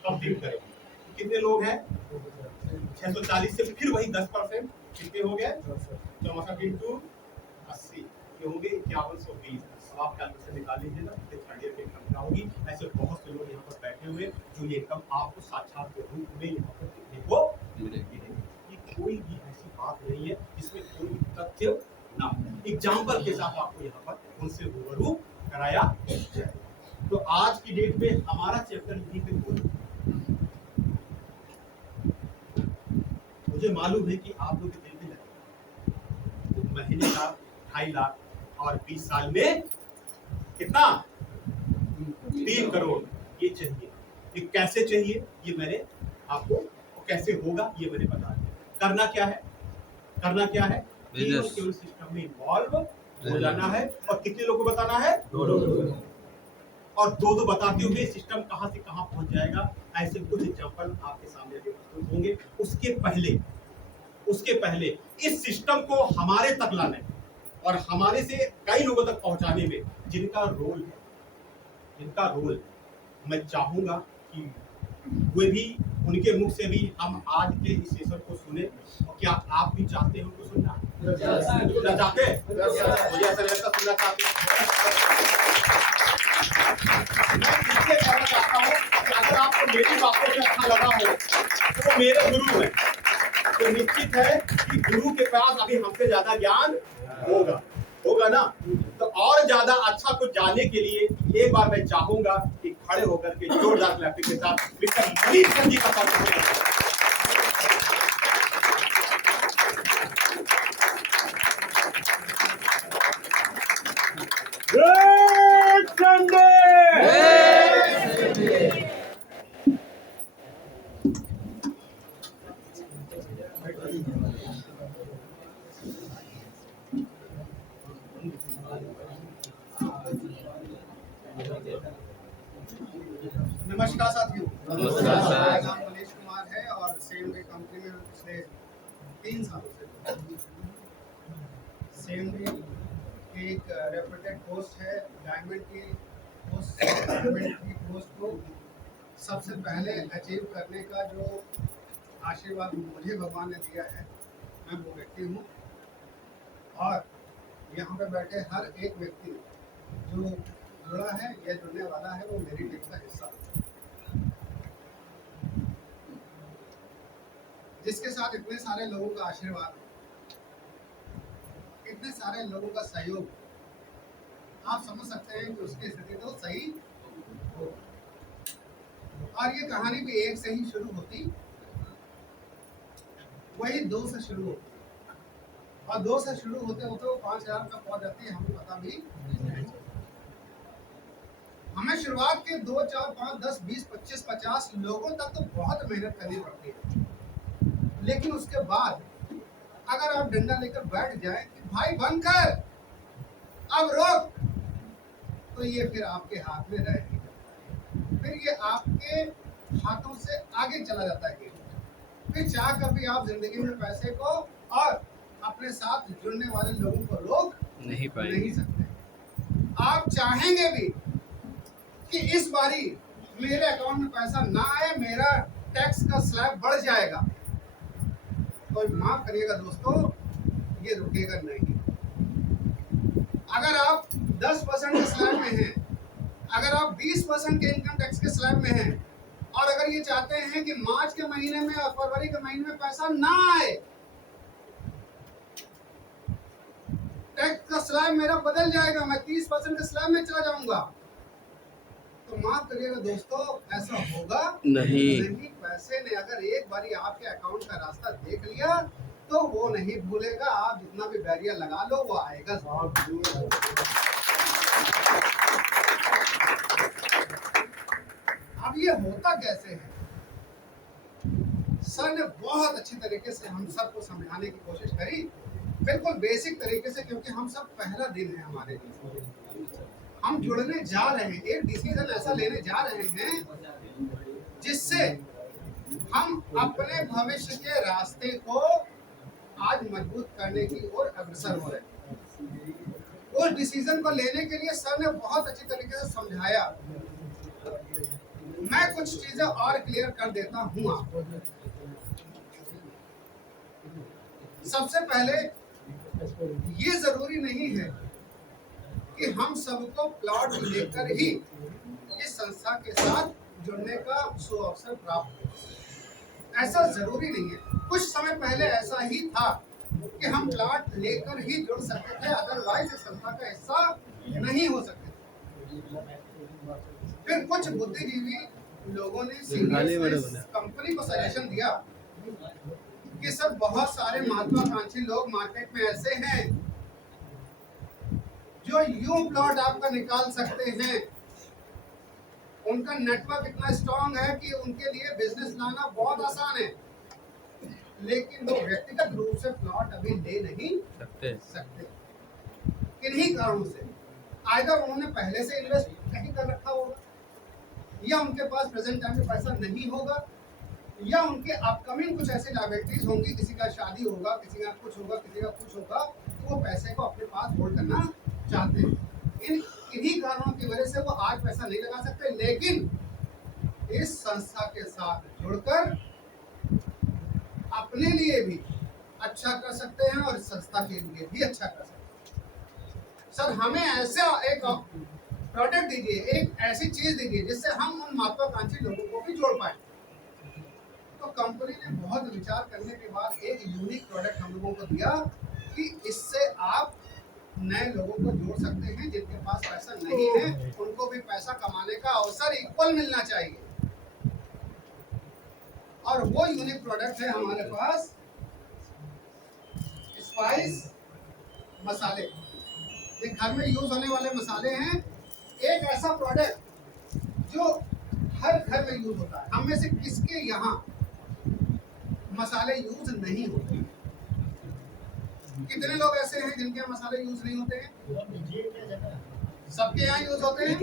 कंप्लीट करेंगे, तो कितने लोग हैं? 640 से फिर वही 10%, कितने हो गए? 64 इंटू 80, ये होंगे 5120। अब आप कैलकुलेशन निकाल लीजिएगा थर्ड ईयर की इनकम क्या होगी। ऐसे बहुत से लोग यहाँ पर बैठे हुए जो ये इनकम आपको साक्षात के रूप में यहाँ पर देखने को मिलेगी। ये कोई भी ऐसी बात नहीं है जिसमें कोई भी तथ्य ना हो। एग्जाम्पल के साथ आपको यहाँ पर उनसे रूबरू कराया जाए। तो आज की डेट में हमारा चैप्टर यहीं पे पूरा। मुझे मालूम है कि आप लोग के दिल में लगेगा तो महीने का 2.5 लाख और 20 साल में कितना? 3 करोड़ ये चाहिए। ये कैसे चाहिए ये मैंने आपको, कैसे होगा ये मैंने बता दिया। करना क्या है? करना क्या है? केवल सिस्टम में इन्वॉल्व हो जाना है। और कितने लोगों को बताना है? 2 और 2 बताते हुए सिस्टम कहां से कहां पहुंच जाएगा, ऐसे कुछ एग्जांपल आपके सामने प्रस्तुत होंगे। उसके पहले इस सिस्टम को हमारे तक लाने और हमारे से कई लोगों तक पहुंचाने में जिनका रोल मैं चाहूंगा कि वे भी, उनके मुख से भी हम आज के इस सेशन को सुने। और क्या आप भी चाहते हैं उनको सुनना? सुनना चाहते हैं? मुझे ऐसा लगता सुनना चाहते हैं। मैं इसलिए कहना चाहता हूँ कि अगर आपको मेरी बातों से अच्छा लगा हो तो वो मेरे गुरु हैं, तो निश्चित है कि गुरु के पास अभी हमसे ज्यादा ज्ञान होगा ना। तो और ज्यादा अच्छा कुछ जानने के लिए एक बार मैं चाहूंगा कि खड़े होकर के जोरदार क्लैपिंग के साथ मिस्टर मनीष सर जी का स्वागत नमस्कार साथियों। नमस्कार सर। मेरा नाम मनीष कुमार है और सेमडे कंपनी में पिछले 3 सालों से सेमडे की एक रेपुटेड पोस्ट है। डायमंड की पोस्ट को सबसे पहले अचीव करने का जो आशीर्वाद मुझे भगवान ने दिया है, मैं वो व्यक्ति हूँ। और यहाँ पे बैठे हर एक व्यक्ति जो जुड़ा है या जुड़ने वाला है वो मेरी टीम का हिस्सा है, जिसके साथ इतने सारे लोगों का आशीर्वाद कितने सारे लोगों का सहयोग, आप समझ सकते हैं कि उसकी स्थिति तो सही हो। और ये कहानी भी एक से ही शुरू होती, वही 2 से शुरू होती, और 2 से शुरू होते होते वो 5000 का पहुंच जाती है, हमें पता भी नहीं। हमें शुरुआत के 2, 4, 5, 10, 20, 25, 50 लोगों तक तो बहुत मेहनत करनी पड़ती है, लेकिन उसके बाद अगर आप डंडा लेकर बैठ जाएं कि भाई बंद कर, अब रोक, तो ये फिर आपके हाथ में रह नहीं जाता, फिर ये आपके हाथों से आगे चला जाता है। फिर चाह कर भी आप जिंदगी में पैसे को और अपने साथ जुड़ने वाले लोगों को रोक नहीं पाएंगे। नहीं सकते। आप चाहेंगे भी कि इस बारी मेरे अकाउंट में पैसा ना आए, मेरा टैक्स का स्लैब बढ़ जाएगा, तो माफ करिएगा दोस्तों, ये रुकेगा नहीं। अगर आप 10% के स्लैब में हैं, अगर आप 20% के इनकम टैक्स के स्लैब में हैं, और अगर ये चाहते हैं कि मार्च के महीने में और फरवरी के महीने में पैसा ना आए, टैक्स का स्लैब मेरा बदल जाएगा, मैं 30% के स्लैब में चला जाऊंगा, तो माफ करिएगा दोस्तों, ऐसा होगा नहीं। पैसे ने अगर एक बारी आपके अकाउंट का रास्ता देख लिया तो वो नहीं भूलेगा। आप जितना भी बैरियर लगा लो वो आएगा। अब ये होता कैसे है? सर ने बहुत अच्छी तरीके से हम सबको समझाने की कोशिश करी, बिल्कुल बेसिक तरीके से, क्योंकि हम सब पहला दिन है हमारे लिए, हम जुड़ने जा रहे हैं, एक डिसीजन ऐसा लेने जा रहे हैं जिससे हम अपने भविष्य के रास्ते को आज मजबूत करने की ओर अग्रसर हो रहे हैं। उस डिसीजन को लेने के लिए सर ने बहुत अच्छी तरीके से समझाया। मैं कुछ चीजें और क्लियर कर देता हूं आपको। सबसे पहले ये जरूरी नहीं है कि हम सबको प्लॉट लेकर ही इस संस्था के साथ जुड़ने का सुअवसर प्राप्त हो, ऐसा जरूरी नहीं है। कुछ समय पहले ऐसा ही था कि हम प्लॉट लेकर ही जुड़ सकते थे, अदरवाइज इस संस्था का हिस्सा नहीं हो सकते। फिर कुछ बुद्धिजीवी लोगों ने कंपनी को सजेशन दिया कि सर बहुत सारे महत्वाकांक्षी लोग मार्केट में ऐसे हैं जो यूं प्लॉट आपका निकाल सकते हैं, उनका नेटवर्क इतना स्ट्रांग है कि उनके लिए बिजनेस लाना बहुत आसान है, लेकिन वो व्यक्तिगत रूप से प्लॉट अभी ले नहीं सकते। किन्हीं कारणों से, आइदर उन्होंने पहले से इन्वेस्ट नहीं कर रखा होगा, या उनके पास प्रेजेंट टाइम में पैसा नहीं होगा, या उनके अपकमिंग कुछ ऐसी लायबिलिटीज होंगी, किसी का शादी होगा, किसी का कुछ होगा, किसी का कुछ होगा, तो वो पैसे को अपने पास होल्ड करना चाहते हैं। इन्हीं कारणों की वजह से वो आज पैसा नहीं लगा सकते, लेकिन इस संस्था के साथ जुड़कर अपने लिए भी अच्छा कर सकते हैं और संस्था के लिए भी अच्छा कर सकते हैं। सर हमें ऐसा एक प्रोडक्ट दीजिए, एक ऐसी चीज दीजिए जिससे हम उन महत्वाकांक्षी लोगों को भी जोड़ पाए। तो कंपनी ने बहुत विचार करने के बाद एक यूनिक प्रोडक्ट हम लोगों को दिया कि इससे आप नए लोगों को जोड़ सकते हैं, जिनके पास पैसा नहीं है उनको भी पैसा कमाने का अवसर इक्वल मिलना चाहिए। और वो यूनिक प्रोडक्ट है हमारे पास स्पाइस मसाले। ये घर में यूज होने वाले मसाले हैं, एक ऐसा प्रोडक्ट जो हर घर में यूज होता है। हम में से किसके यहाँ मसाले यूज नहीं होते? कितने लोग ऐसे हैं जिनके यहाँ मसाले यूज नहीं होते हैं? सबके यहाँ यूज होते हैं।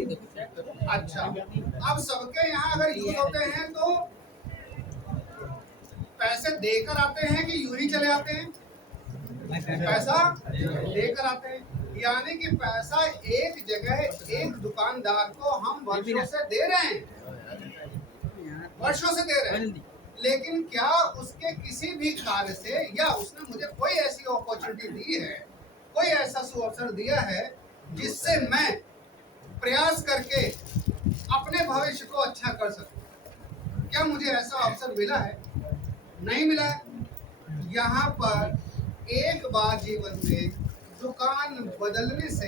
अच्छा, अब सबके यहाँ अगर यूज होते हैं तो पैसे देकर आते हैं कि यूं ही चले आते हैं? पैसा देकर आते हैं, यानी कि पैसा एक जगह एक दुकानदार को हम वर्षों से दे रहे हैं, वर्षों से दे रहे हैं, लेकिन क्या उसके किसी भी कार्य से या उसने मुझे कोई ऐसी अपॉर्चुनिटी दी है, कोई ऐसा सुअवसर दिया है जिससे मैं प्रयास करके अपने भविष्य को अच्छा कर सकूं? क्या मुझे ऐसा अवसर मिला है? नहीं मिला है। यहाँ पर एक बार जीवन में दुकान बदलने से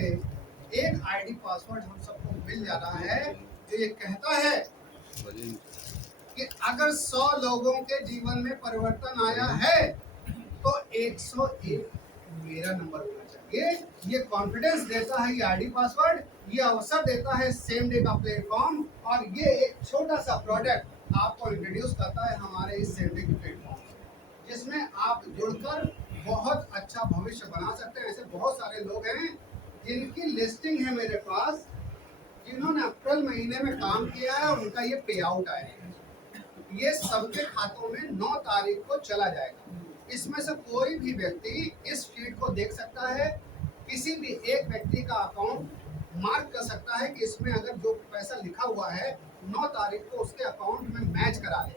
एक आईडी पासवर्ड हम सबको मिल जाता है जो ये कहता है कि अगर 100 लोगों के जीवन में परिवर्तन आया है तो 101 मेरा नंबर होना चाहिए। ये कॉन्फिडेंस देता है ये आईडी पासवर्ड, ये अवसर देता है सेम डे का प्लेटफॉर्म, और ये एक छोटा सा प्रोडक्ट आपको इंट्रोड्यूस करता है हमारे इस सेम डे के प्लेटफॉर्म, जिसमें आप जुड़कर बहुत अच्छा भविष्य बना सकते हैं। ऐसे बहुत सारे लोग हैं जिनकी लिस्टिंग है मेरे पास, जिन्होंने अप्रैल महीने में काम किया है, उनका ये पे आउट आया है। ये सबके खातों में 9 तारीख को चला जाएगा। इसमें से कोई भी व्यक्ति इस शीट को देख सकता है, किसी भी एक व्यक्ति का अकाउंट मार्क कर सकता है कि इसमें अगर जो पैसा लिखा हुआ है 9 तारीख को उसके अकाउंट में मैच करा ले,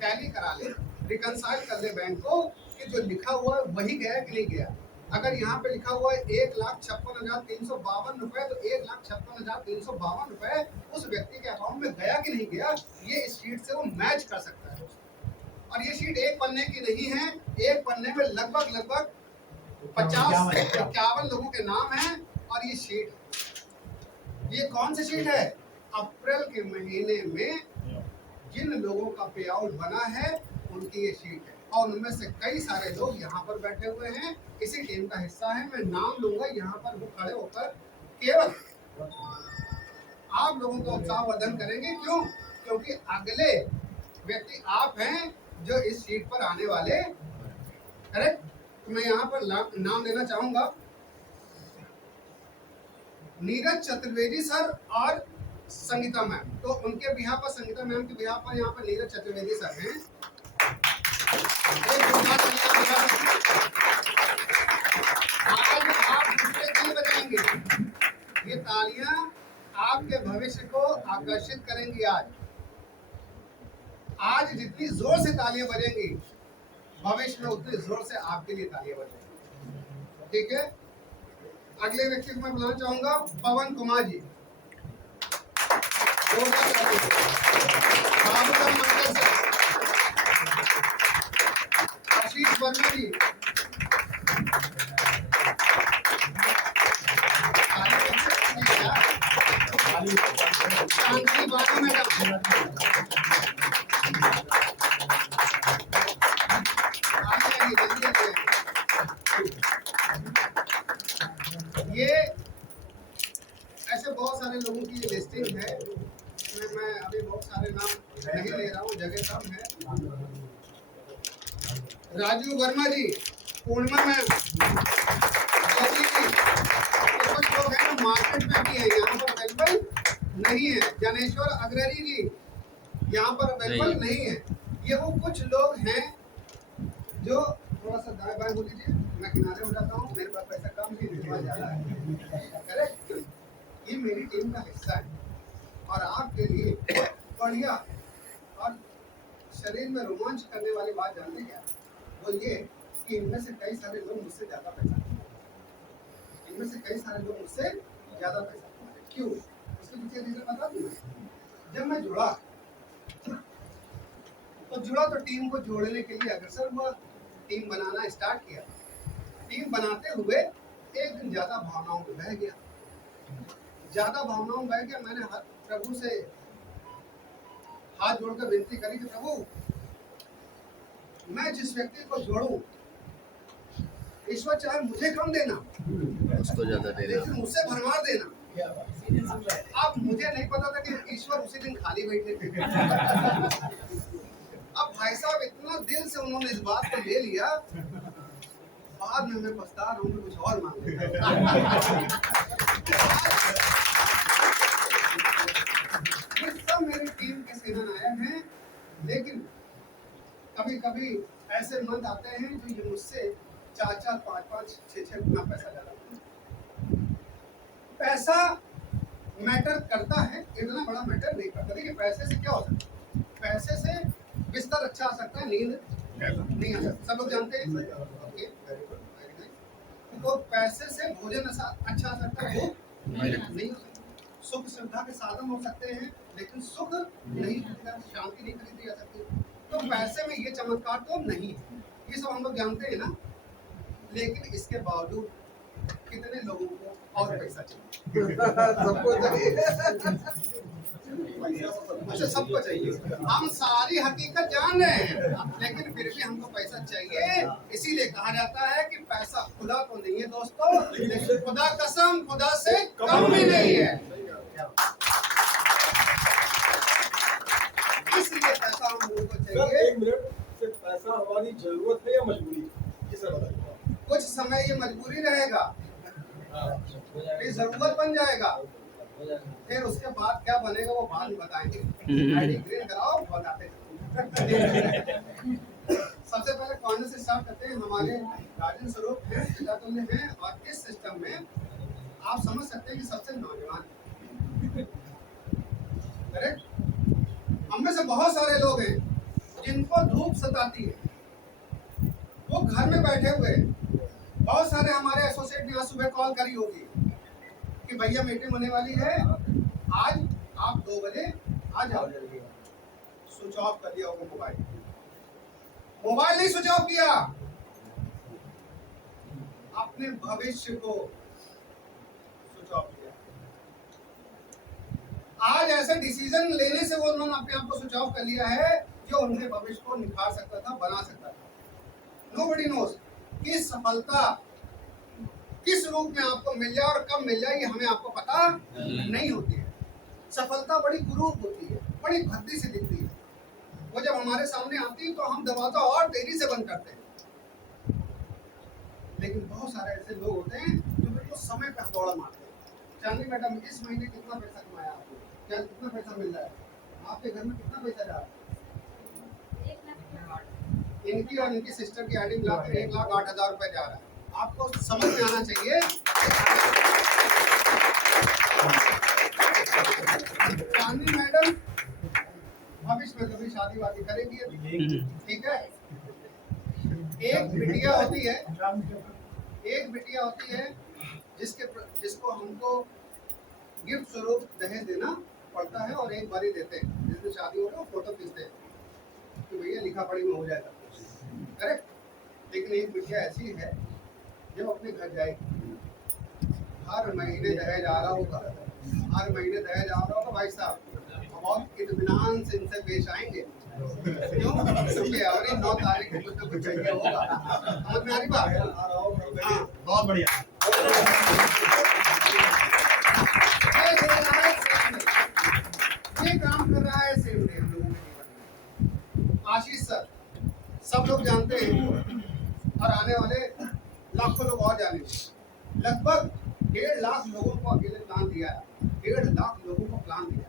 टैली करा ले, रिकनसाइल कर ले बैंक को कि जो लिखा हुआ है वही गया कि नहीं गया। अगर यहाँ पे लिखा हुआ है 1,56,352 रुपए, तो 1,56,352 रुपए उस व्यक्ति के अकाउंट में गया कि नहीं गया, ये इस शीट से वो मैच कर सकता है। और ये शीट एक पन्ने की नहीं है, एक पन्ने में लगभग 50-51 लोगों के नाम हैं। और ये शीट, ये कौन सी शीट है? अप्रैल के महीने में जिन लोगों का पे आउट बना है उनकी ये शीट है, और उनमें से कई सारे लोग यहाँ पर बैठे हुए हैं, इसी टीम का हिस्सा है। मैं नाम लूंगा, यहाँ पर वो खड़े होकर केवल आप लोगों को उत्साहवर्धन करेंगे। क्यों? क्योंकि अगले व्यक्ति आप हैं जो इस शीट पर आने वाले। करेक्ट? तो मैं यहाँ पर नाम लेना चाहूंगा, नीरज चतुर्वेदी सर और संगीता मैम। तो उनके बिहार पर, संगीता मैम के बिहार पर यहाँ पर नीरज चतुर्वेदी सर हैं। आज आप दूसरे नहीं बजाएंगे, ये तालियां आपके भविष्य को आकर्षित करेंगी। आज जितनी जोर से तालियां बजेंगी, भविष्य में उतनी जोर से आपके लिए तालियां बजेंगी। ठीक है? अगले व्यक्ति को मैं बुलाना चाहूंगा, पवन कुमार जी। बाबूराम मंडल सर, आशीष वर्मा जी, शांति बानो मैडम, ये ऐसे बहुत सारे लोगों की लिस्टिंग है। मैं अभी बहुत सारे नाम नहीं ले रहा हूँ, जगह कम है। राजू वर्मा जी, पूर्णिमा मैम, ज्योति जी, कुछ लोग हैं जो मार्केट में भी है, यहाँ पर अवेलेबल नहीं है। जनेश्वर अग्ररी जी यहाँ पर अवेलेबल नहीं है। ये वो कुछ लोग हैं जो, थोड़ा सा दाएं बाएं हो लीजिए, मैं किनारे हो जाता हूँ, मेरे पास पैसा कम है, मेरे पास ज्यादा है। करेक्ट? ये मेरी टीम का हिस्सा है, और आपके लिए बढ़िया और शरीर में रोमांच करने वाली बात जानते क्या? वो ये कि इनमें से कई सारे लोग मुझसे ज्यादा पैसा कमाते, इनमें से कई सारे लोग मुझसे ज्यादा पैसा कमाते। क्यों? उसके पीछे रीजन बता दूं। जब मैं जुड़ा तो टीम को जोड़ने के लिए अग्रसर हुआ, टीम बनाना स्टार्ट किया। टीम बनाते हुए एक दिन ज्यादा भावनाओं में बह गया, मैंने प्रभु से हाथ जोड़कर विनती करी कि प्रभु, मैं जिस व्यक्ति को जोड़ूं, ईश्वर चाहे मुझे कम देना, उसको ज्यादा दे लेकिन मुझसे भरमार देना। अब मुझे नहीं पता था कि ईश्वर उसी दिन खाली बैठे थे। अब भाई साहब इतना दिल से उन्होंने इस बात को ले लिया, बाद में मैं पछता रहा हूँ, कुछ और मांग ये सब मेरी टीम के सेना नायक हैं। लेकिन कभी कभी ऐसे मंद आते हैं जो ये मुझसे 4-4, 5-5, 6-6 गुना पैसा डालते हैं। पैसा मैटर करता है, इतना बड़ा मैटर नहीं करता। देखिए पैसे से क्या हो सकता है? पैसे से बिस्तर अच्छा आ सकता है, नींद नहीं आ सकता। सब लोग जानते हैं। Okay, very good, very nice. तो पैसे से भोजन अच्छा आ सकता है, वो नहीं हो सकता। सुख सुविधा के साधन हो सकते हैं, लेकिन सुख नहीं, शांति नहीं खरीदी जा सकती। तो पैसे में ये चमत्कार तो नहीं है, ये सब हम लोग जानते हैं ना। लेकिन इसके बावजूद कितने लोगों को और पैसा चाहिए? सबको चाहिए। अच्छा, सबको चाहिए। हम सारी हकीकत जान रहे हैं, लेकिन फिर भी हमको पैसा चाहिए। इसीलिए कहा जाता है कि पैसा खुदा तो नहीं है दोस्तों, लेकिन खुदा कसम खुदा से कम भी नहीं है। इसलिए पैसा हम लोगों को चाहिए। एक मिनट, सिर्फ पैसा हमारी जरूरत है या मजबूरी है? ये सर बताइए। कुछ समय ये मजबूरी रहेगा, फिर जरूरत बन जाएगा, फिर उसके बाद क्या बनेगा वो बाद में बताएंगे। आईडी ग्रीन कराओ, बताते हैं। सबसे पहले कॉर्नर से स्टार्ट करते हैं। हमारे राजन स्वरूप हैं, पितातुल्य हैं, और इस सिस्टम में आप समझ सकते हैं कि सबसे नौजवान हैं। करेक्ट? हम में से बहुत सारे लोग हैं जिनको धूप सताती है, वो घर में बैठे हुए हैं। बहुत सारे हमारे एसोसिएट ने आज सुबह कॉल करी होगी कि भैया मीटिंग होने वाली है, आज आप 2 बजे आ जाओ। स्विच ऑफ कर दिया होगा मोबाइल। मोबाइल नहीं स्विच ऑफ किया, अपने भविष्य को स्विच ऑफ किया। आज ऐसे डिसीजन लेने से वो उन्होंने अपने आप को स्विच ऑफ कर लिया है जो उनके भविष्य को निखार सकता था, बना सकता था। नोबडी नोस कि सफलता किस रूप में आपको मिल जाए और कब मिल जाए, ये हमें आपको पता नहीं होती है। सफलता बड़ी कुरूप होती है, बड़ी भद्दी से दिखती है। वो जब हमारे सामने आती है तो हम दरवाजा और तेजी से बंद करते हैं। लेकिन बहुत सारे ऐसे लोग होते हैं जो बिल्कुल समय पर दौड़ा मारते हैं। चांदी मैडम, इस महीने कितना पैसा कमाया आपने? क्या कितना पैसा मिल रहा है? आपके घर में कितना पैसा जा रहा है? इनकी और इनकी सिस्टर की आईडी मिला के 1,08,000 रुपए जा रहा है। आपको समझ में आना चाहिए। चांदी मैडम भविष्य में कभी शादी वादी करेगी, ठीक है? एक बिटिया होती है जिसको हमको गिफ्ट स्वरूप दहेज देना पड़ता है, और एक बारी देते हैं। जिस दिन शादी हो रहा है फोटो खींचते हैं कि भैया लिखा पढ़ी में हो जाएगा, करेक्ट? लेकिन एक बिटिया ऐसी है जब अपने घर जाएगी, हर महीने दहेज आ रहा होगा, भाई साहब बहुत इत्मीनान से इनसे पेश आएंगे। क्यों? क्योंकि अगली 9 तारीख को कुछ न कुछ चाहिए होगा। समझ में आ रही बात? हाँ, बहुत बढ़िया। ये काम कर रहा है सेम डे लोगों के जीवन में। आशीष सर सब लोग जानते हैं, और आने वाले लाखों लोग और जानेंगे। लगभग 1.5 लाख लोगों को अकेले प्लान दिया है। 1.5 लाख लोगों को प्लान दिया।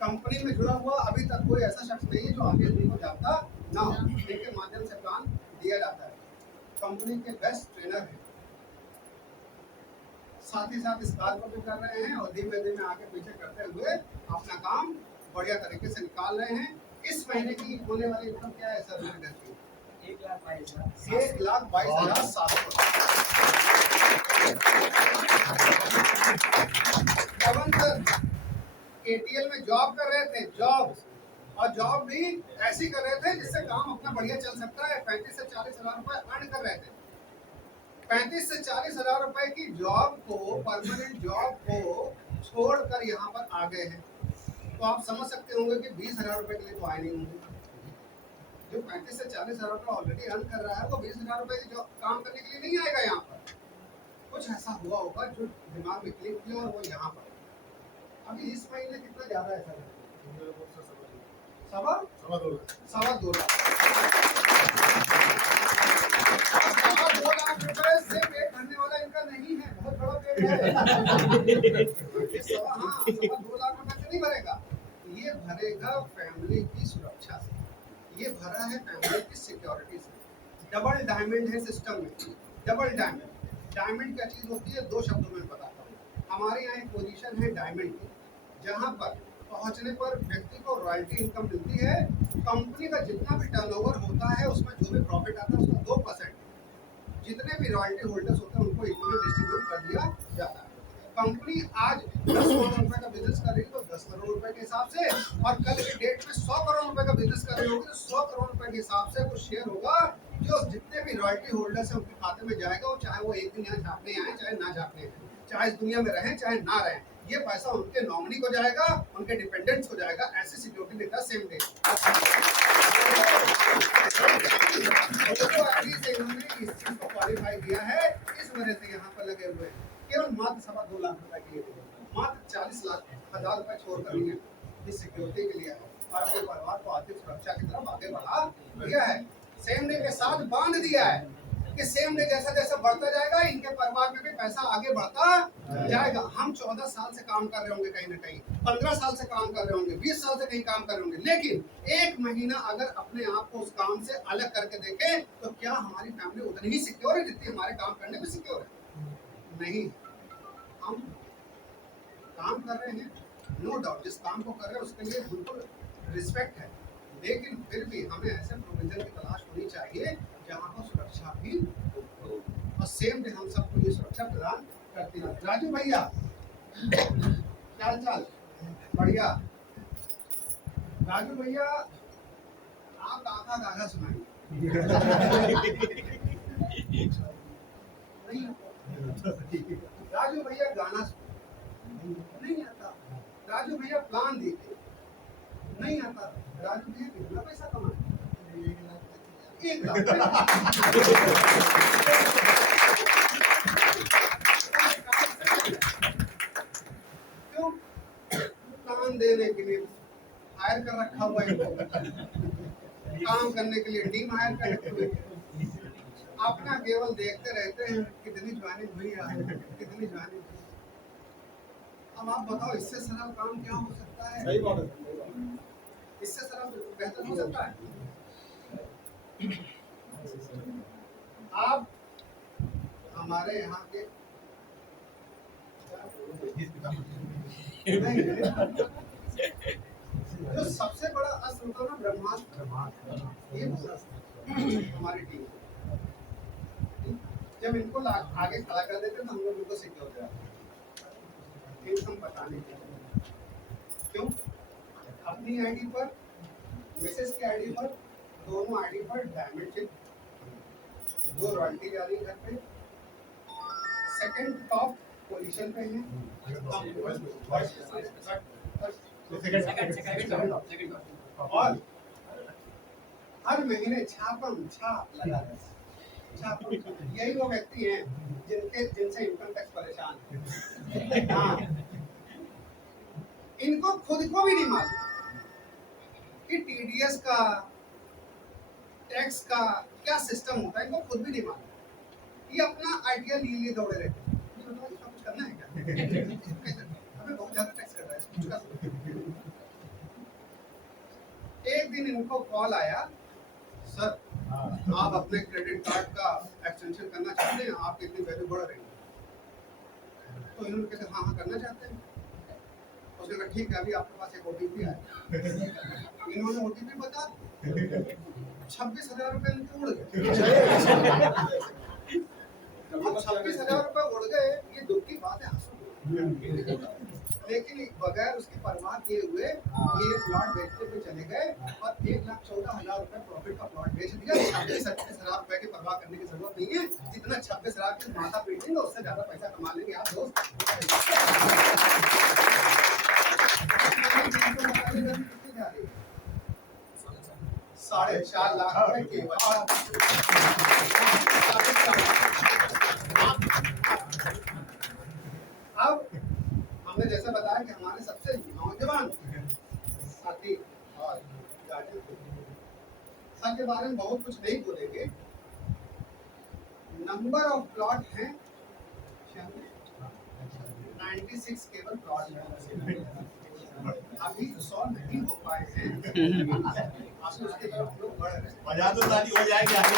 कंपनी में जुड़ा हुआ अभी तक कोई ऐसा शख्स नहीं है जो आगे को जानता ना हो। इनके माध्यम से प्लान दिया जाता है। कंपनी के बेस्ट ट्रेनर हैं, साथ ही साथ इस कार्य को भी कर रहे हैं, और धीमे धीमे आगे पीछे करते हुए अपना काम बढ़िया तरीके से निकाल रहे हैं। इस महीने की होने वाली इनकम क्या है सर? 1,22,700। पवन सर एटीएल में जॉब कर रहे थे, जॉब भी ऐसी कर रहे थे जिससे काम अपना बढ़िया चल सकता है। 35 से 40 हजार रुपए अर्न कर रहे थे। 35 से 40 हजार रुपए की जॉब को, परमानेंट जॉब को छोड़कर यहाँ पर आ गए हैं। तो आप समझ सकते होंगे कि 20,000 रुपए के लिए तो आए नहीं होंगे। जो 35 से 40 हजार रुपए ऑलरेडी अर्न कर रहा है वो 20,000 रुपए की जॉब काम करने के लिए नहीं आएगा यहाँ पर। कुछ ऐसा हुआ होगा जो दिमाग में क्लिक किया और वो यहाँ पर। अभी इस महीने कितना ज्यादा है सर? 2.25 लाख। 2 लाख रुपए से पेट भरने वाला इनका नहीं है, बहुत बड़ा पेट है। 2 लाख रुपए से नहीं भरेगा, ये भरेगा फैमिली की सुरक्षा से, ये भरा है फैमिली की सिक्योरिटी से। डबल डायमंड है सिस्टम में। डबल डायमंड क्या चीज होती है? 2 शब्दों में बताता हूँ। हमारे यहाँ एक पोजीशन है डायमंड की, जहाँ पर पहुंचने पर व्यक्ति को रॉयल्टी इनकम मिलती है। कंपनी का जितना भी टर्नओवर होता है उसमें जो भी प्रॉफिट आता है उसका 2% जितने भी रॉयल्टी होल्डर्स होते हैं उनको इक्वली डिस्ट्रीब्यूट कर दिया जाता है। कंपनी आज 10 करोड़ रुपए का बिजनेस कर रही है तो 10 करोड़ रुपए के हिसाब से, और कल की डेट में 100 करोड़ रुपए का बिजनेस कर रही होगी तो 100 करोड़ रुपए के हिसाब से कुछ शेयर होगा जो जितने भी रॉयल्टी होल्डर्स हैं उनके खाते में जाएगा, वो चाहे वो एक दिन यहाँ छापने आए चाहे ना छापने आए, चाहे इस दुनिया में रहें चाहे ना रहें, ये पैसा उनके नॉमिनी को जाएगा, उनके डिपेंडेंट्स को जाएगा। ऐसी सिक्योरिटी देता है सेम डे। इन्होंने इस चीज को क्वालिफाई किया है, इस वजह से यहाँ पर लगे हुए हैं। केवल मात्र 2.25 लाख रुपए के लिए, मात्र 40,00,000 रुपए छोड़ कर लिए इस सिक्योरिटी के लिए और अपने परिवार को आर्थिक सुरक्षा की तरफ आगे बढ़ा दिया है। सेम डे के साथ बांध दिया है कि सेम डे जैसा जैसा बढ़ता जाएगा इनके परिवार में भी पैसा आगे बढ़ता जाएगा। हम 14 साल से काम कर रहे होंगे, कहीं ना कहीं 15 साल से काम कर रहे होंगे, 20 साल से कहीं काम कर रहे होंगे, लेकिन एक महीना अगर अपने आप को उस काम से अलग करके देखें तो क्या हमारी फैमिली उतनी ही सिक्योर है जितनी हमारे काम करने में सिक्योर है? नहीं। हम काम कर रहे हैं, नो डाउट, जिस काम को कर रहे हैं उसके लिए बिल्कुल रिस्पेक्ट है, लेकिन फिर भी हमें ऐसे प्रोविजन की तलाश होनी चाहिए जहाँ पर सुरक्षा भी हो और सेम डे हम सबको ये सुरक्षा प्रदान करती है। राजू भैया क्या चाल? बढ़िया। राजू भैया आप आधा गाना सुनाइए। राजू भैया गाना नहीं आता, राजू भैया प्लान देते नहीं आता, राजू भैया कितना पैसा कमाए? 1 लाख। क्यों? प्लान देने के लिए हायर कर रखा हुआ है, काम करने के लिए टीम हायर कर रखी हुई है। अपना केवल देखते रहते हैं कितनी ज्वाइनिंग हुई है, कितनी ज्वाइनिंग। अब आप बताओ इससे सरल काम क्या हो सकता है? सही बात है। इससे सरल बेहतर हो सकता है? आप हमारे यहाँ के जो सबसे बड़ा अस्त्र होता है ना ब्रह्मास्त्र, ये हमारी टीम जब इनको आगे खड़ा कर देते तो हम लोग इनको सिक्योर हो जाते। इनकम बताने के क्यों? अपनी आईडी पर, मिसेस की आईडी पर, दोनों आईडी पर डायमंड चिप, 2 रॉयल्टी जा रही है घर पे, सेकंड टॉप पोजीशन पे है और हर महीने छापम छाप लगा है। यही वो व्यक्ति हैं जिनसे इनकम टैक्स परेशान है। हाँ, इनको खुद को भी नहीं मालूम कि टीडीएस का, टैक्स का क्या सिस्टम होता है, इनको खुद भी नहीं मालूम। ये अपना आइडिया लिए दौड़े रहते हैं, इसका कुछ करना है क्या? हमें बहुत ज्यादा टैक्स कर रहा है, कुछ कर। एक दिन इनको कॉल आया, सर आप अपने क्रेडिट कार्ड का एक्सटेंशन करना चाहते हैं, आपकी इतनी वैल्यू बढ़ रही है। तो इन्होंने कहा हाँ हाँ करना चाहते हैं। उसने कहा ठीक है, अभी आपके पास एक ओटीपी आया। इन्होंने ओटीपी बता 26,000 रुपए इनके उड़ गए। अब 26,000 रुपए उड़ गए, ये दुख की बात है, आंसू। लेकिन बगैर उसकी परवाह किए हुए ये प्लॉट बेचते हुए चले गए और 1,14,000 रुपए प्रॉफिट का प्लॉट बेच दिया। 26,000 रुपए की परवाह करने की जरूरत नहीं है, जितना 26,000 की माथा पीटेंगे उससे ज्यादा पैसा कमा लेंगे आप दोस्त। 4.5 लाख रुपए की। अब हमने जैसे बताया कि हमारे सबसे नौजवान साथी और सर के बारे में बहुत कुछ नहीं बोलेंगे। नंबर ऑफ प्लॉट हैं 96 केवल प्लॉट है, अभी 100 नहीं हो पाए हैं। आपसे उसके तरफ लोग बढ़ रहे हैं। बजा तो ताली हो जाएगी आगे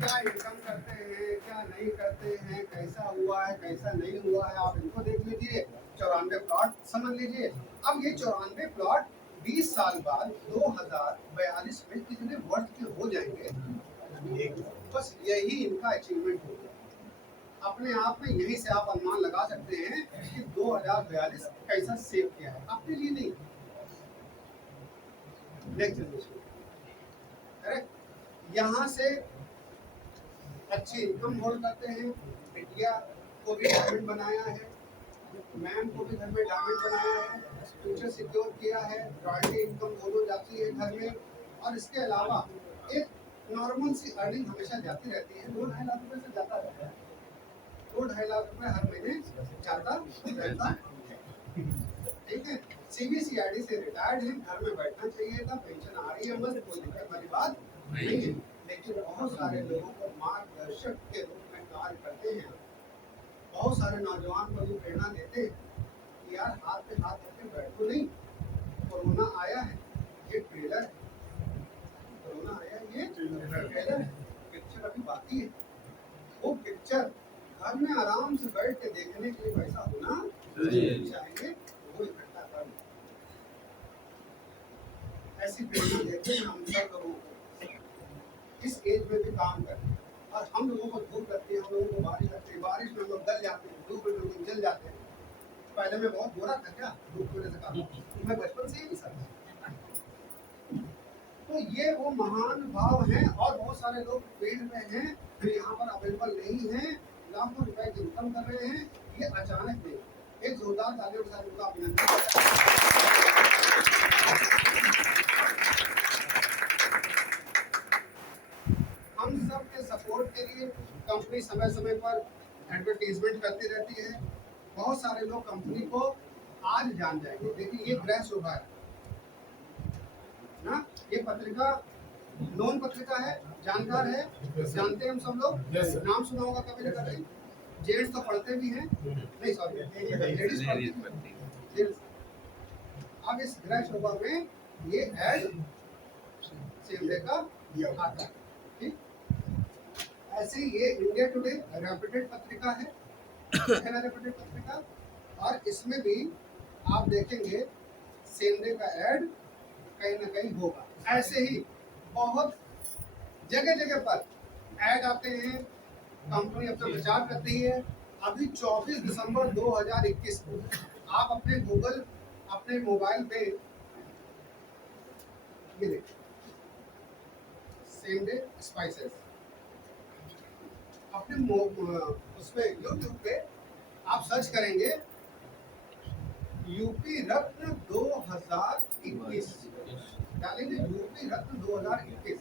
क्या इनकम करते हैं, क्या नहीं करते हैं, कैसा हुआ है, कैसा नहीं हुआ है, आप इनको देख लीजिए। 94 प्लॉट समझ लीजिए। अब ये 94 प्लॉट 20 साल बाद 2042 में कितने वर्थ के हो जाएंगे, बस यही इनका अचीवमेंट होगा। अपने आप में यही से आप अनुमान लगा सकते हैं कि 2042 कैसा सेव किया है, अपने लिए नहीं, लेक्चर में शुरू करेक्ट। यहाँ से अच्छी इनकम होल्ड करते हैं। बिटिया को भी डायमंड बनाया है, मैम को भी घर में डायमंड बनाया है, फ्यूचर सिक्योर किया है, रॉयल्टी इनकम दोनों जाती है घर में। और इसके अलावा एक नॉर्मल सी अर्निंग हमेशा जाती रहती है, 2-2.5 लाख रुपए से जाता रहता है, 2-2.5 लाख रुपए हर महीने जाता रहता है। ठीक है, CBCID से रिटायर्ड है, घर में बैठना चाहिए था, पेंशन आ रही है, बस कोई दिक्कत वाली बात नहीं है। लेकिन बहुत सारे लोगों को मार्गदर्शक के रूप में कार्य करते हैं, बहुत सारे नौजवान को भी प्रेरणा देते हैं कि यार हाथ पे हाथ रख के बैठो नहीं, कोरोना आया है, ये ट्रेलर है, कोरोना आया है, ये ट्रेलर है, पिक्चर अभी बाकी है। वो पिक्चर घर में आराम से बैठ के देखने के लिए पैसा होना चाहिए, वो इकट्ठा कर लो। ऐसी प्रेरणा देते हैं हम सब लोगों को, इस एज में भी काम करते हैं। और हम लोगों को धूप लगती है, हम लोगों को बारिश लगती है, बारिश में लोग गल जाते हैं, धूप में लोग जल जाते हैं। पहले मैं बहुत गोरा था क्या, धूप की वजह से काम, मैं बचपन से ही सर। तो ये वो महान भाव हैं, और बहुत सारे लोग फील्ड में हैं, फिर यहाँ पर अवेलेबल नहीं हैं, लाखों रुपए की इनकम कर रहे हैं। ये अचानक नहीं, एक जोरदार तालियों के साथ उनका अभिनंदन। हम सब के सपोर्ट के लिए कंपनी समय समय पर एडवर्टीजमेंट करती रहती है। बहुत सारे लोग कंपनी को आज जान जाएंगे। देखिए ये गृह शोभा है ना, ये पत्रिका लोन पत्रिका है, जानकार है, जानते हैं हम सब लोग, नाम सुना होगा कभी ना कभी। जेंट्स तो पढ़ते भी हैं, नहीं सॉरी लेडीज पढ़ती हैं। अब इस गृह शोभा में ये एड सेम डे का आता है, ठीक। ऐसे ही ये इंडिया टुडे रेप्यूटेड पत्रिका है, रेप्यूटेड पत्रिका, और इसमें भी आप देखेंगे सेम डे का एड कहीं ना कहीं होगा। ऐसे ही बहुत जगह जगह पर ऐड आते हैं, कंपनी अपना प्रचार करती है। अभी 24 दिसंबर 2021 को आप अपने गूगल, अपने मोबाइल पे ये देखिए सेम डे स्पाइसेस, अपने उस पे यूट्यूब पे आप सर्च करेंगे यूपी रत्न 2021 डालेंगे, यूपी रत्न 2021।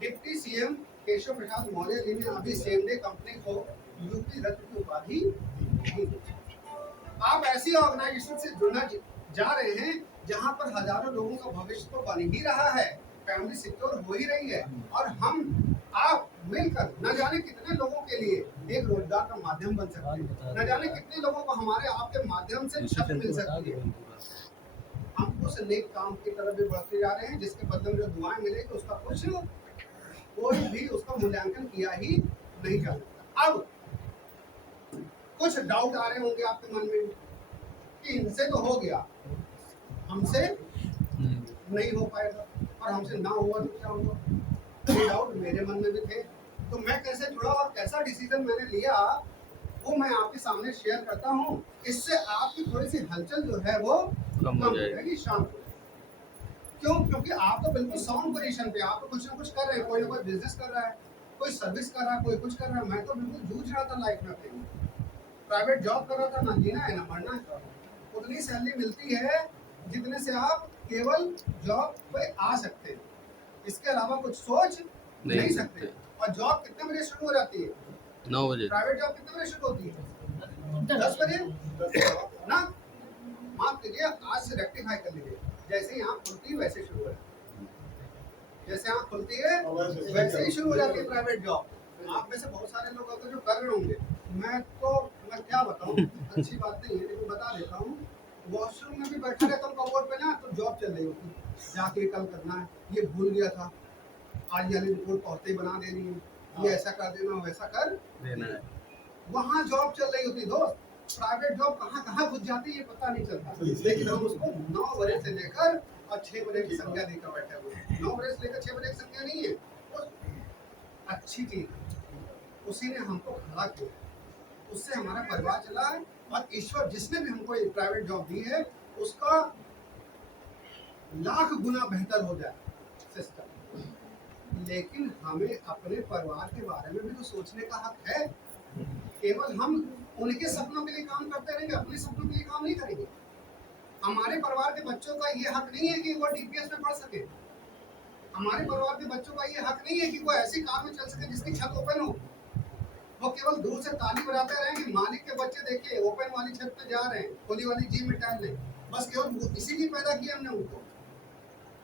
डिप्टी सीएम केशव प्रसाद मौर्य जी ने अभी सेम डे कंपनी को यूपी रत्न की उपाधि दी। आप ऐसी ऑर्गेनाइजेशन से जुड़ना जा रहे हैं जहां पर हजारों लोगों का भविष्य तो बन ही रहा है, फैमिली सिक्योर हो ही रही है, और हम आप मिलकर न जाने कितने लोगों के लिए एक रोजगार का माध्यम बन सकते हैं, न जाने कितने लोगों को हमारे आपके माध्यम से छत मिल सकती है। हम उस नेक काम की तरफ भी बढ़ते जा रहे हैं, जिसके बदले में जो दुआएं मिलेगी उसका कुछ कोई भी उसका मूल्यांकन किया ही नहीं जा सकता। अब कुछ डाउट आ रहे होंगे आपके मन में कि इनसे तो हो गया, हमसे नहीं हो पाएगा, और हमसे ना हुआ तो क्या हुआ। ये डाउट मेरे मन में भी थे, तो मैं कैसे जुड़ा और कैसा डिसीजन मैंने लिया वो मैं आपके सामने शेयर करता हूँ। इससे आपकी थोड़ी सी हलचल जो है वो कम हो जाएगी, शांत हो जाएगी। क्यों? क्योंकि आप तो बिल्कुल साउंड पोजीशन पे, आप तो कुछ ना कुछ कर रहे हैं, कोई ना कोई बिजनेस कर रहा है, कोई सर्विस कर रहा है, कोई कुछ कर रहा है। मैं तो बिल्कुल जूझ रहा था लाइफ में अपनी, प्राइवेट जॉब कर रहा था, ना जीना है ना मरना है। उतनी सैलरी मिलती है जितने से आप केवल जॉब पे आ सकते हैं, इसके अलावा कुछ सोच नहीं सकते। और जॉब कितने बजे शुरू हो जाती है? 9 बजे। प्राइवेट जॉब कितने बजे शुरू होती है? 10 बजे ना, माफ कीजिए, आज से रेक्टिफाई कर लीजिए। जैसे ही आँख खुलती है वैसे शुरू हो जाती है, जैसे आँख खुलती है वैसे ही शुरू हो जाती है प्राइवेट जॉब। आप में से बहुत सारे लोग अगर जो कर रहे होंगे, मैं क्या बताऊं, अच्छी बात नहीं है लेकिन बता देता हूँ। वॉशरूम में भी बैठा रहता हूँ कबोर्ड पे ना, तो जॉब चल रही होती, जाके कल करना है, ये भूल गया था, आज वाली रिपोर्ट पहुंचते ही बना देनी है, ये ऐसा कर देना वैसा कर देना है, वहाँ जॉब चल रही होती। दोस्त, प्राइवेट जॉब कहाँ घुस जाती है ये पता नहीं चलता, लेकिन हम उसको 9 बजे से लेकर और 6 बजे की संज्ञा देकर बैठे हुए। 9 बजे से लेकर 6 बजे की संज्ञा नहीं है, वो अच्छी चीज, उसी ने हमको खड़ा किया, उससे हमारा परिवार चला है, और ईश्वर जिसने भी हमको प्राइवेट जॉब दी है उसका लाख गुना बेहतर हो जाए सिस्टम, लेकिन हमें अपने परिवार के बारे में भी तो सोचने का हक है। केवल हम उनके सपनों के लिए काम करते रहेंगे, अपने सपनों के लिए काम नहीं करेंगे। हमारे परिवार के बच्चों का ये हक नहीं है कि वो डीपीएस में पढ़ सके। हमारे परिवार के बच्चों का ये हक नहीं है कि वो ऐसी कार में चल सके जिसकी छत ओपन हो। वो केवल दूर से ताली बजाते रहे कि मालिक के बच्चे देखिए ओपन वाली छत पे जा रहे हैं, खुली वाली जिम में टहल रहे, बस केवल इसीलिए पैदा किया हमने उनको।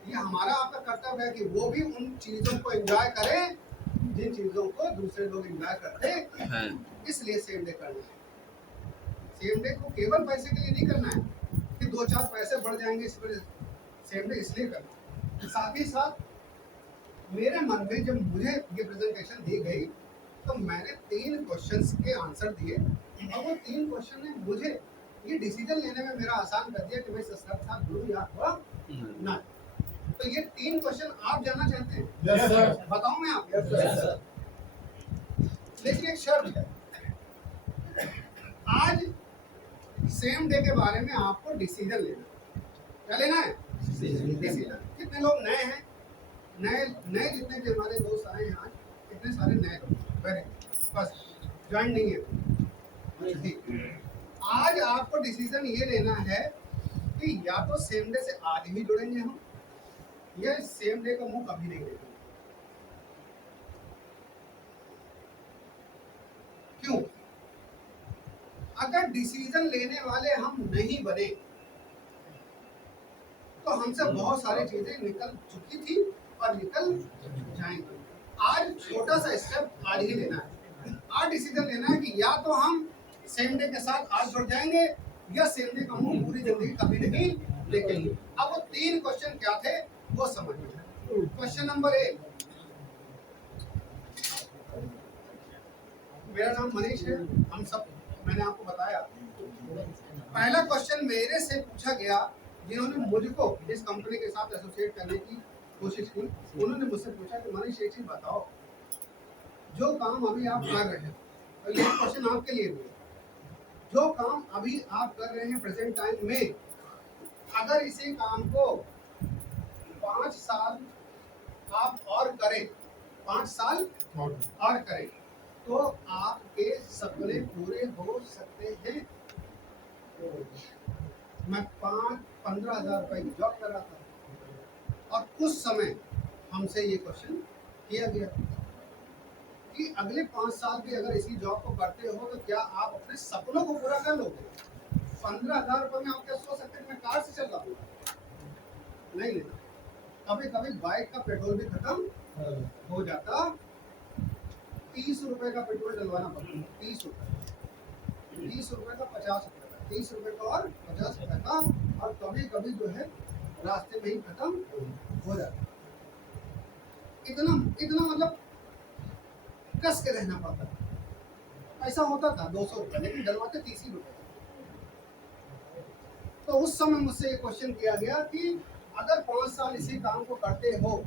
ये हमारा आपका कर्तव्य है कि वो भी उन चीजों को एंजॉय करें जिन चीजों को दूसरे लोग एंजॉय करते हैं। इसलिए सेम डे करना है। सेम डे को केवल पैसे के लिए नहीं करना है कि 2-4 पैसे बढ़ जाएंगे इस वजह सेम डे इसलिए करना। साथ ही साथ मेरे मन में जब मुझे ये प्रेजेंटेशन दी गई तो मैंने 3 क्वेश्चंस के आंसर दिए और वो 3 क्वेश्चन ने मुझे ये डिसीजन लेने में मेरा आसान कर दिया कि मैं सस्ता था गुरु या हुआ ना। तो ये 3 क्वेश्चन आप जानना चाहते हैं? Yes sir. बताऊं मैं आपको? Yes sir. लेकिन एक शर्त है, आज सेम डे के बारे में आपको डिसीजन लेना है। क्या लेना है? डिसीजन। कितने लोग नए हैं? नए जितने भी हमारे दोस्त आए हैं आज, कितने सारे नए लोग, वेरी बस ज्वाइन नहीं है। ठीक। आज आपको डिसीजन ये लेना है कि या तो सेम डे से आज ही जुड़ेंगे हम, या सेम डे का मुंह कभी नहीं देखेंगे। क्यों? अगर डिसीजन लेने वाले हम नहीं बने तो हमसे बहुत सारी चीजें निकल चुकी थी और निकल जाएंगी। आज छोटा सा स्टेप आज ही लेना है। आज डिसीजन लेना है कि या तो हम सेम डे के साथ आज जुड़ जाएंगे या सेम डे का मुंह पूरी जिंदगी कभी नहीं देखेंगे। अब वो 3 क्वेश्चन क्या थे वो समझिए। क्वेश्चन नंबर 1, मेरा नाम मनीष है, हम सब मैंने आपको बताया। पहला क्वेश्चन मेरे से पूछा गया, जिन्होंने मुझको इस कंपनी के साथ एसोसिएट करने की कोशिश की, उन्होंने मुझसे पूछा कि मनीष एक चीज बताओ, जो काम अभी आप कर रहे हैं, और ये क्वेश्चन आपके लिए भी है, जो काम अभी आप कर रहे हैं प्रेजेंट टाइम में, अगर इसी काम को 5 साल आप और करें, 5 साल और करें, तो आपके सपने पूरे हो सकते हैं। मैं 15,000 रुपए की जॉब कर रहा था और उस समय हमसे ये क्वेश्चन किया गया कि अगले 5 साल भी अगर इसी जॉब को करते हो तो क्या आप अपने सपनों को पूरा कर लोगे? 15,000 रुपए में आप क्या सोच सकते हैं मैं कार से चल रहा हूँ? नहीं लेना। कभी कभी बाइक का पेट्रोल भी खत्म हो जाता, 30 रुपए का पेट्रोल डलवाना पड़ता, 30 रुपए, 30 रुपए का 50 रुपए का, 30 रुपए का और 50 रुपए का, और कभी कभी जो है रास्ते में ही खत्म हो जाता। इतना इतना मतलब कस के रहना पड़ता। ऐसा होता था 200 रुपए, लेकिन डलवाते 30 ही रुपए। तो उस समय मुझसे ये क्वेश्चन किया गया कि अगर 5 साल इसी काम को करते हो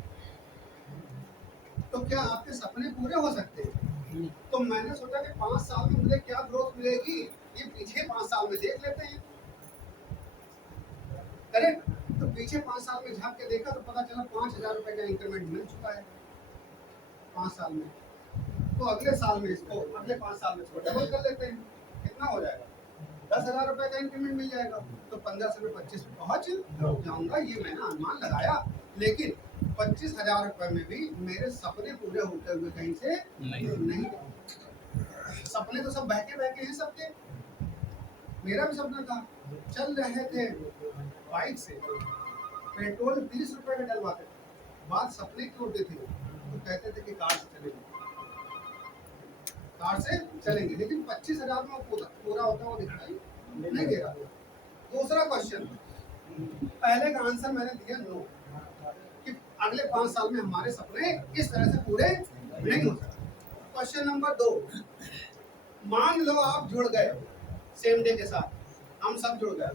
तो क्या आपके सपने पूरे हो सकते हैं? तो मैंने सोचा कि 5 साल में मुझे क्या ग्रोथ मिलेगी, ये पीछे 5 साल में देख लेते हैं। करेक्ट? तो पीछे 5 साल में झांक के देखा तो पता चला 5,000 रुपए का इंक्रीमेंट मिल चुका है 5 साल में। तो अगले साल में इसको, अगले 5 साल में इसको डबल कर लेते हैं। कितना हो जाएगा? 10,000 रुपए का इंक्रीमेंट मिल जाएगा। तो 15 से मैं 25 में पहुंच जाऊंगा, ये मैंने अनुमान लगाया। लेकिन 25,000 रुपए में भी मेरे सपने पूरे होते हुए कहीं से नहीं। सपने तो सब बहके बहके हैं सबके। मेरा भी सपना था, चल रहे थे बाइक से, पेट्रोल 30 रुपए में डलवाते थे। बात सपने की होती थी तो कहते थे कि कार से चलेंगे, कार से चलेंगे, लेकिन 25,000 में पूरा होता हुआ दिखाई नहीं दे रहा। दूसरा क्वेश्चन, पहले का आंसर मैंने दिया नो, कि अगले 5 साल में हमारे सपने इस तरह से पूरे नहीं हो सकते। क्वेश्चन नंबर 2, मान लो आप जुड़ गए सेम डे के साथ, हम सब जुड़ गए,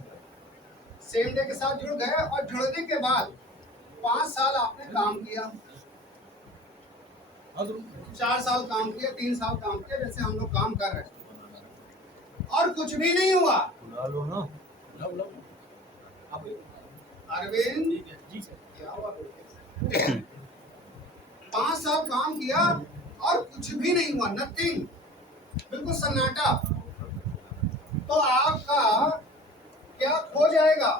सेम डे के साथ जुड़ गए, और जुड़ने के बाद 5 साल आपने काम किया, 4 साल काम किया, 3 साल काम किया, जैसे हम लोग काम कर रहे हैं, और कुछ भी नहीं हुआ। अरविंद 5 साल काम किया और कुछ भी नहीं हुआ, नथिंग, बिल्कुल सन्नाटा। तो आपका क्या खो जाएगा,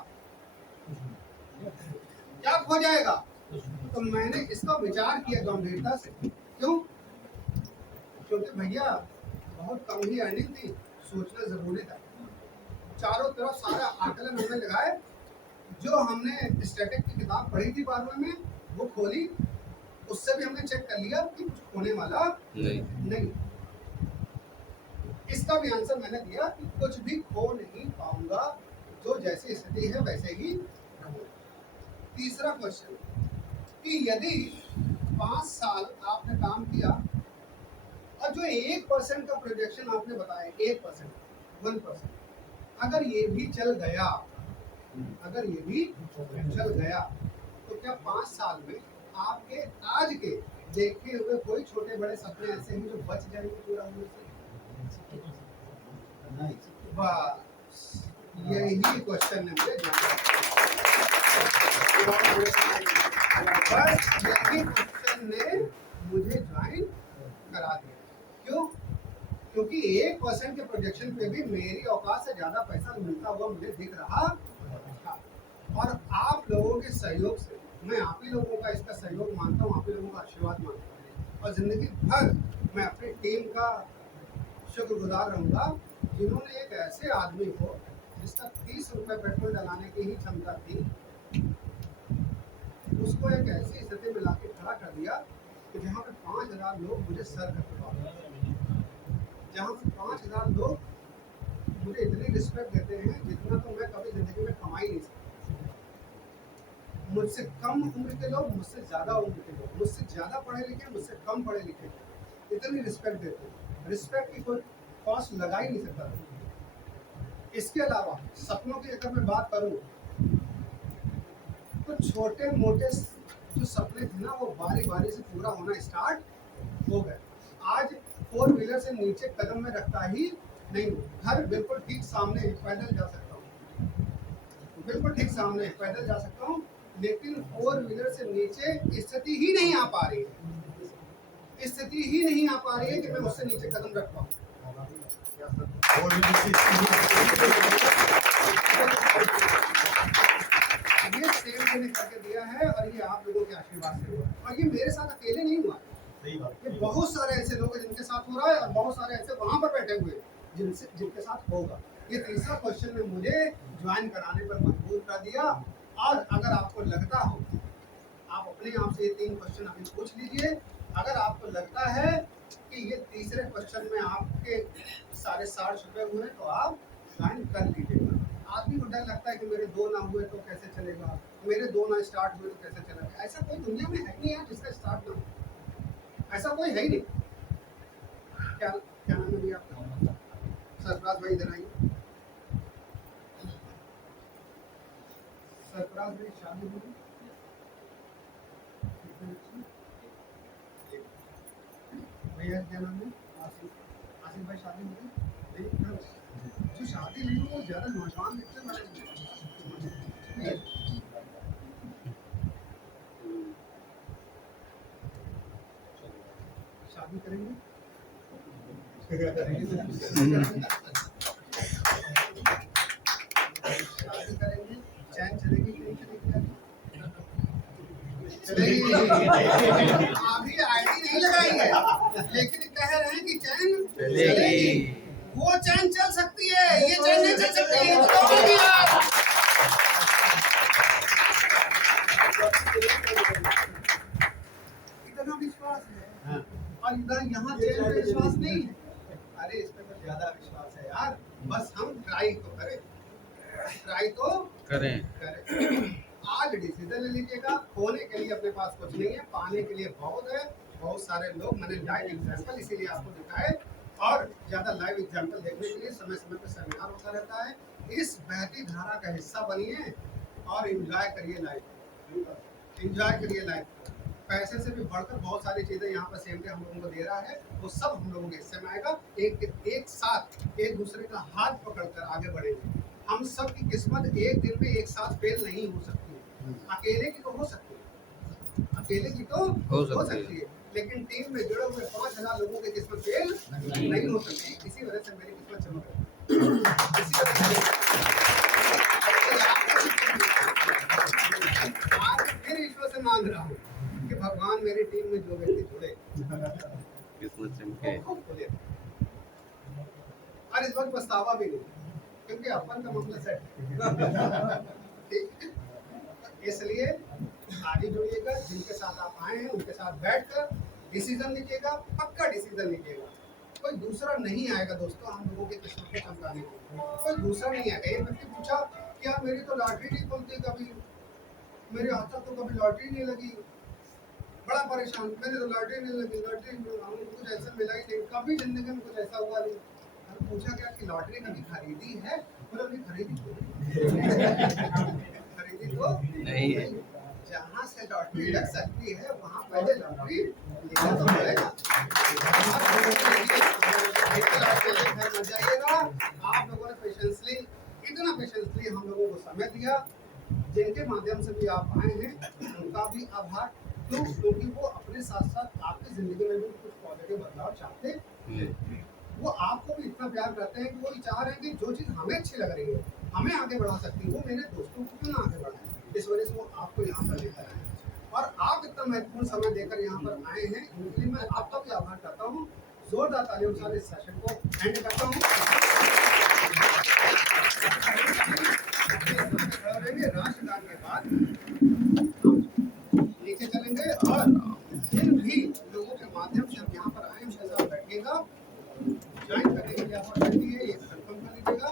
क्या खो जाएगा? तो मैंने इसका विचार किया गंभीरता से। क्यों? क्योंकि भैया बहुत कम ही अर्निंग थी, सोचना जरूरी था। चारों तरफ सारा आकलन हमने लगाए, जो हमने स्टैटिक की किताब पढ़ी थी 12वीं में वो खोली, उससे भी हमने चेक कर लिया कि कुछ होने वाला नहीं। इसका भी आंसर मैंने दिया कि कुछ भी खो नहीं पाऊंगा, जो जैसी स्थिति है वैसे ही रहूंगा। तीसरा क्वेश्चन कि यदि 5 साल आपने काम किया और जो 1% का प्रोजेक्शन आपने बताया, 1%, अगर ये भी चल गया, अगर ये भी चल गया, तो क्या 5 साल में आपके आज के देखे हुए कोई छोटे बड़े सपने ऐसे हैं जो बच जाएंगे पूरा होने से? बस यही क्वेश्चन ने मुझे ज्वाइन करा दिया। क्यों? क्योंकि 1% के प्रोजेक्शन पे भी मेरी औकात से ज्यादा पैसा मिलता हुआ मुझे दिख रहा था। और आप लोगों के सहयोग से, मैं आप ही लोगों का इसका सहयोग मानता हूँ, आप ही लोगों का आशीर्वाद मानता हूँ, और जिंदगी भर मैं अपनी टीम का शुक्रगुजार रहूंगा, जिन्होंने एक ऐसे आदमी को जिसका 30 रुपए पेट्रोल डलाने की ही क्षमता थी, उसको एक ऐसी स्थिति में लाके खड़ा कर दिया कि जहाँ पे 5000 लोग मुझे सर करते हैं, जहाँ पे 5000 लोग मुझे इतनी रिस्पेक्ट देते हैं जितना तो मैं कभी जिंदगी में कमा ही नहीं सकता। मुझसे कम उम्र के लोग, मुझसे ज्यादा उम्र के लोग, मुझसे ज्यादा पढ़े लिखे, मुझसे कम पढ़े लिखे, इतनी रिस्पेक्ट देते हैं। रिस्पेक्ट की कोई कॉस्ट लगा ही नहीं सकता। इसके अलावा सपनों की अगर मैं बात करूं तो छोटे मोटे जो सपने थे ना, वो बारी बारी से पूरा होना स्टार्ट हो गए। आज 4 व्हीलर से नीचे कदम में रखता ही नहीं हूँ। घर बिल्कुल ठीक सामने है, पैदल जा सकता हूँ, बिल्कुल ठीक सामने है, पैदल जा सकता हूँ, लेकिन 4 व्हीलर से नीचे स्थिति ही नहीं आ पा रही है, स्थिति ही नहीं आ पा रही है कि मैं उससे नीचे कदम रख पाऊँ। ये सेम मैंने करके दिया है और ये आप लोगों के आशीर्वाद से हुआ है। और ये मेरे साथ अकेले नहीं हुआ, ये बहुत सारे ऐसे लोग हैं जिनके साथ हो रहा है और बहुत सारे ऐसे वहां पर बैठे हुए जिनके साथ होगा। ये तीसरा क्वेश्चन ने मुझे ज्वाइन कराने पर मजबूर कर दिया। और अगर आपको लगता हो, आप अपने आप से ये 3 क्वेश्चन अभी पूछ लीजिए, अगर आपको लगता है कि ये तीसरे क्वेश्चन में आपके सारे 60 रुपए हुए तो आप ज्वाइन कर लीजिएगा। आदमी को डर लगता है कि मेरे 2 ना हुए तो कैसे चलेगा, मेरे 2 ना स्टार्ट हुए तो कैसे चलेगा। ऐसा कोई दुनिया में है नहीं यार जिसका स्टार्ट ना हो, ऐसा कोई है ही नहीं। क्या नाम है भैया आपका? सरफराज भाई इधर आइए। सरफराज भाई शादी हुई, भैया क्या नाम है? आसिफ भाई शादी हुई। जो शादी नहीं हो वो ज्यादा नौजवान दिखते हैं। शादी करेंगे शादी करेंगे, चैन चलेगी कि नहीं चलेगी? चलेगी। अभी आईडी नहीं लगाई है, लेकिन कह रहे हैं कि चैन चलेगी। वो चैन चल सकती है, ये चैन नहीं चल सकती है। बताओगे यार? इतना विश्वास है और इधर यहाँ चैन पे विश्वास नहीं है। अरे इस पे तो ज्यादा विश्वास है यार। बस हम ट्राई तो करें। आज डिसीजन ले लीजिएगा। खोने के लिए अपने पास कुछ नहीं है, पाने के लिए बहुत है। बहुत सारे लोग, मैंने लाइव एग्जाम्पल इसीलिए आपको दिखाए, और ज्यादा लाइव एग्जाम्पल देखने के लिए समय समय पर सेमिनार होता रहता है। इस बहती धारा का हिस्सा बनिए और एंजॉय करिए लाइफ, एंजॉय करिए लाइफ। पैसे से भी बढ़कर बहुत सारी चीजें यहाँ पर सेम डे हम लोगों को दे रहा है, वो सब हम लोगों के हिस्से में आएगा। एक साथ एक दूसरे का हाथ पकड़कर आगे बढ़ेंगे। हम सब की किस्मत एक दिन में एक साथ फेल नहीं हो सकती है, अकेले की तो हो सकती है। अकेले की तो हो सकती है, लेकिन टीम में जुड़े हुए 5000 लोगों की किस्मत फेल नहीं हो सकती। इसी वजह से मेरी किस्मत चमक रही है। इसी वजह से आज फिर ईश्वर से मांग रहा हूँ कि भगवान मेरी टीम में जो व्यक्ति जुड़े किस्मत चमके। वो खूब खुले। और इस वक्त पछतावा भी नहीं, क्योंकि अपन का मामला सेट है। इसलिए आज ही जुड़िएगा, जिनके साथ आप आए हैं उनके साथ बैठकर डिसीजन लीजिएगा, पक्का डिसीजन लीजिएगा। कोई दूसरा नहीं आएगा दोस्तों हम लोगों की किस्मत को चमकाने को, कोई दूसरा नहीं आएगा। एक व्यक्ति पूछा कि यार मेरी तो लॉटरी नहीं खुलती, कभी मेरे हाथ तक तो कभी लॉटरी नहीं लगी, बड़ा परेशान, मैंने तो लॉटरी नहीं लगी, लॉटरी कुछ ऐसा मिला ही नहीं, कभी जिंदगी में कुछ ऐसा हुआ नहीं। पूछा क्या कि लॉटरी कभी खरीदी है? बोला नहीं खरीदी तो खरीदी तो नहीं है। जहाँ से लॉटरी लग सकती है वहाँ पहले लॉटरी लेना तो पड़ेगा। मत जाइएगा। आप लोगों ने पेशेंसली, इतना पेशेंसली हम लोगों को समय दिया, जिनके माध्यम से भी आप आए हैं उनका भी आभार। क्यों? क्योंकि वो अपने साथ साथ आपकी जिंदगी में भी कुछ पॉजिटिव बदलाव चाहते हैं। वो आपको भी इतना प्यार करते हैं कि वो चाह रहे हैं कि जो चीज़ हमें अच्छी लग रही है, हमें आगे बढ़ा सकती है, वो मेरे दोस्तों को क्यों ना आगे बढ़ाएं। इस वजह से वो आपको यहाँ पर लेकर आए हैं और आप इतना महत्वपूर्ण समय देकर यहाँ पर आए हैं, इसलिए मैं आपका भी आभार करता हूँ। जोरदार तालियों के साथ इस सेशन को एंड करता हूँ। राष्ट्रगान के बाद नीचे चलेंगे और जिन भी लोगों के माध्यम से हम यहाँ पर आए उनके साथ बैठिएगा, ज्वाइन करने के लिए अपॉर्चुनिटी है, ये कंफर्म कर लीजिएगा।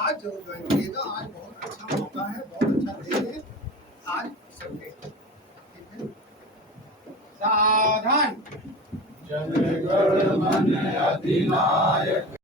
आज जरूर ज्वाइन करिएगा, आज बहुत अच्छा मौका है, बहुत अच्छा दिन है आज संडे, ठीक है। सावधान। जनगण मन अधिनायक।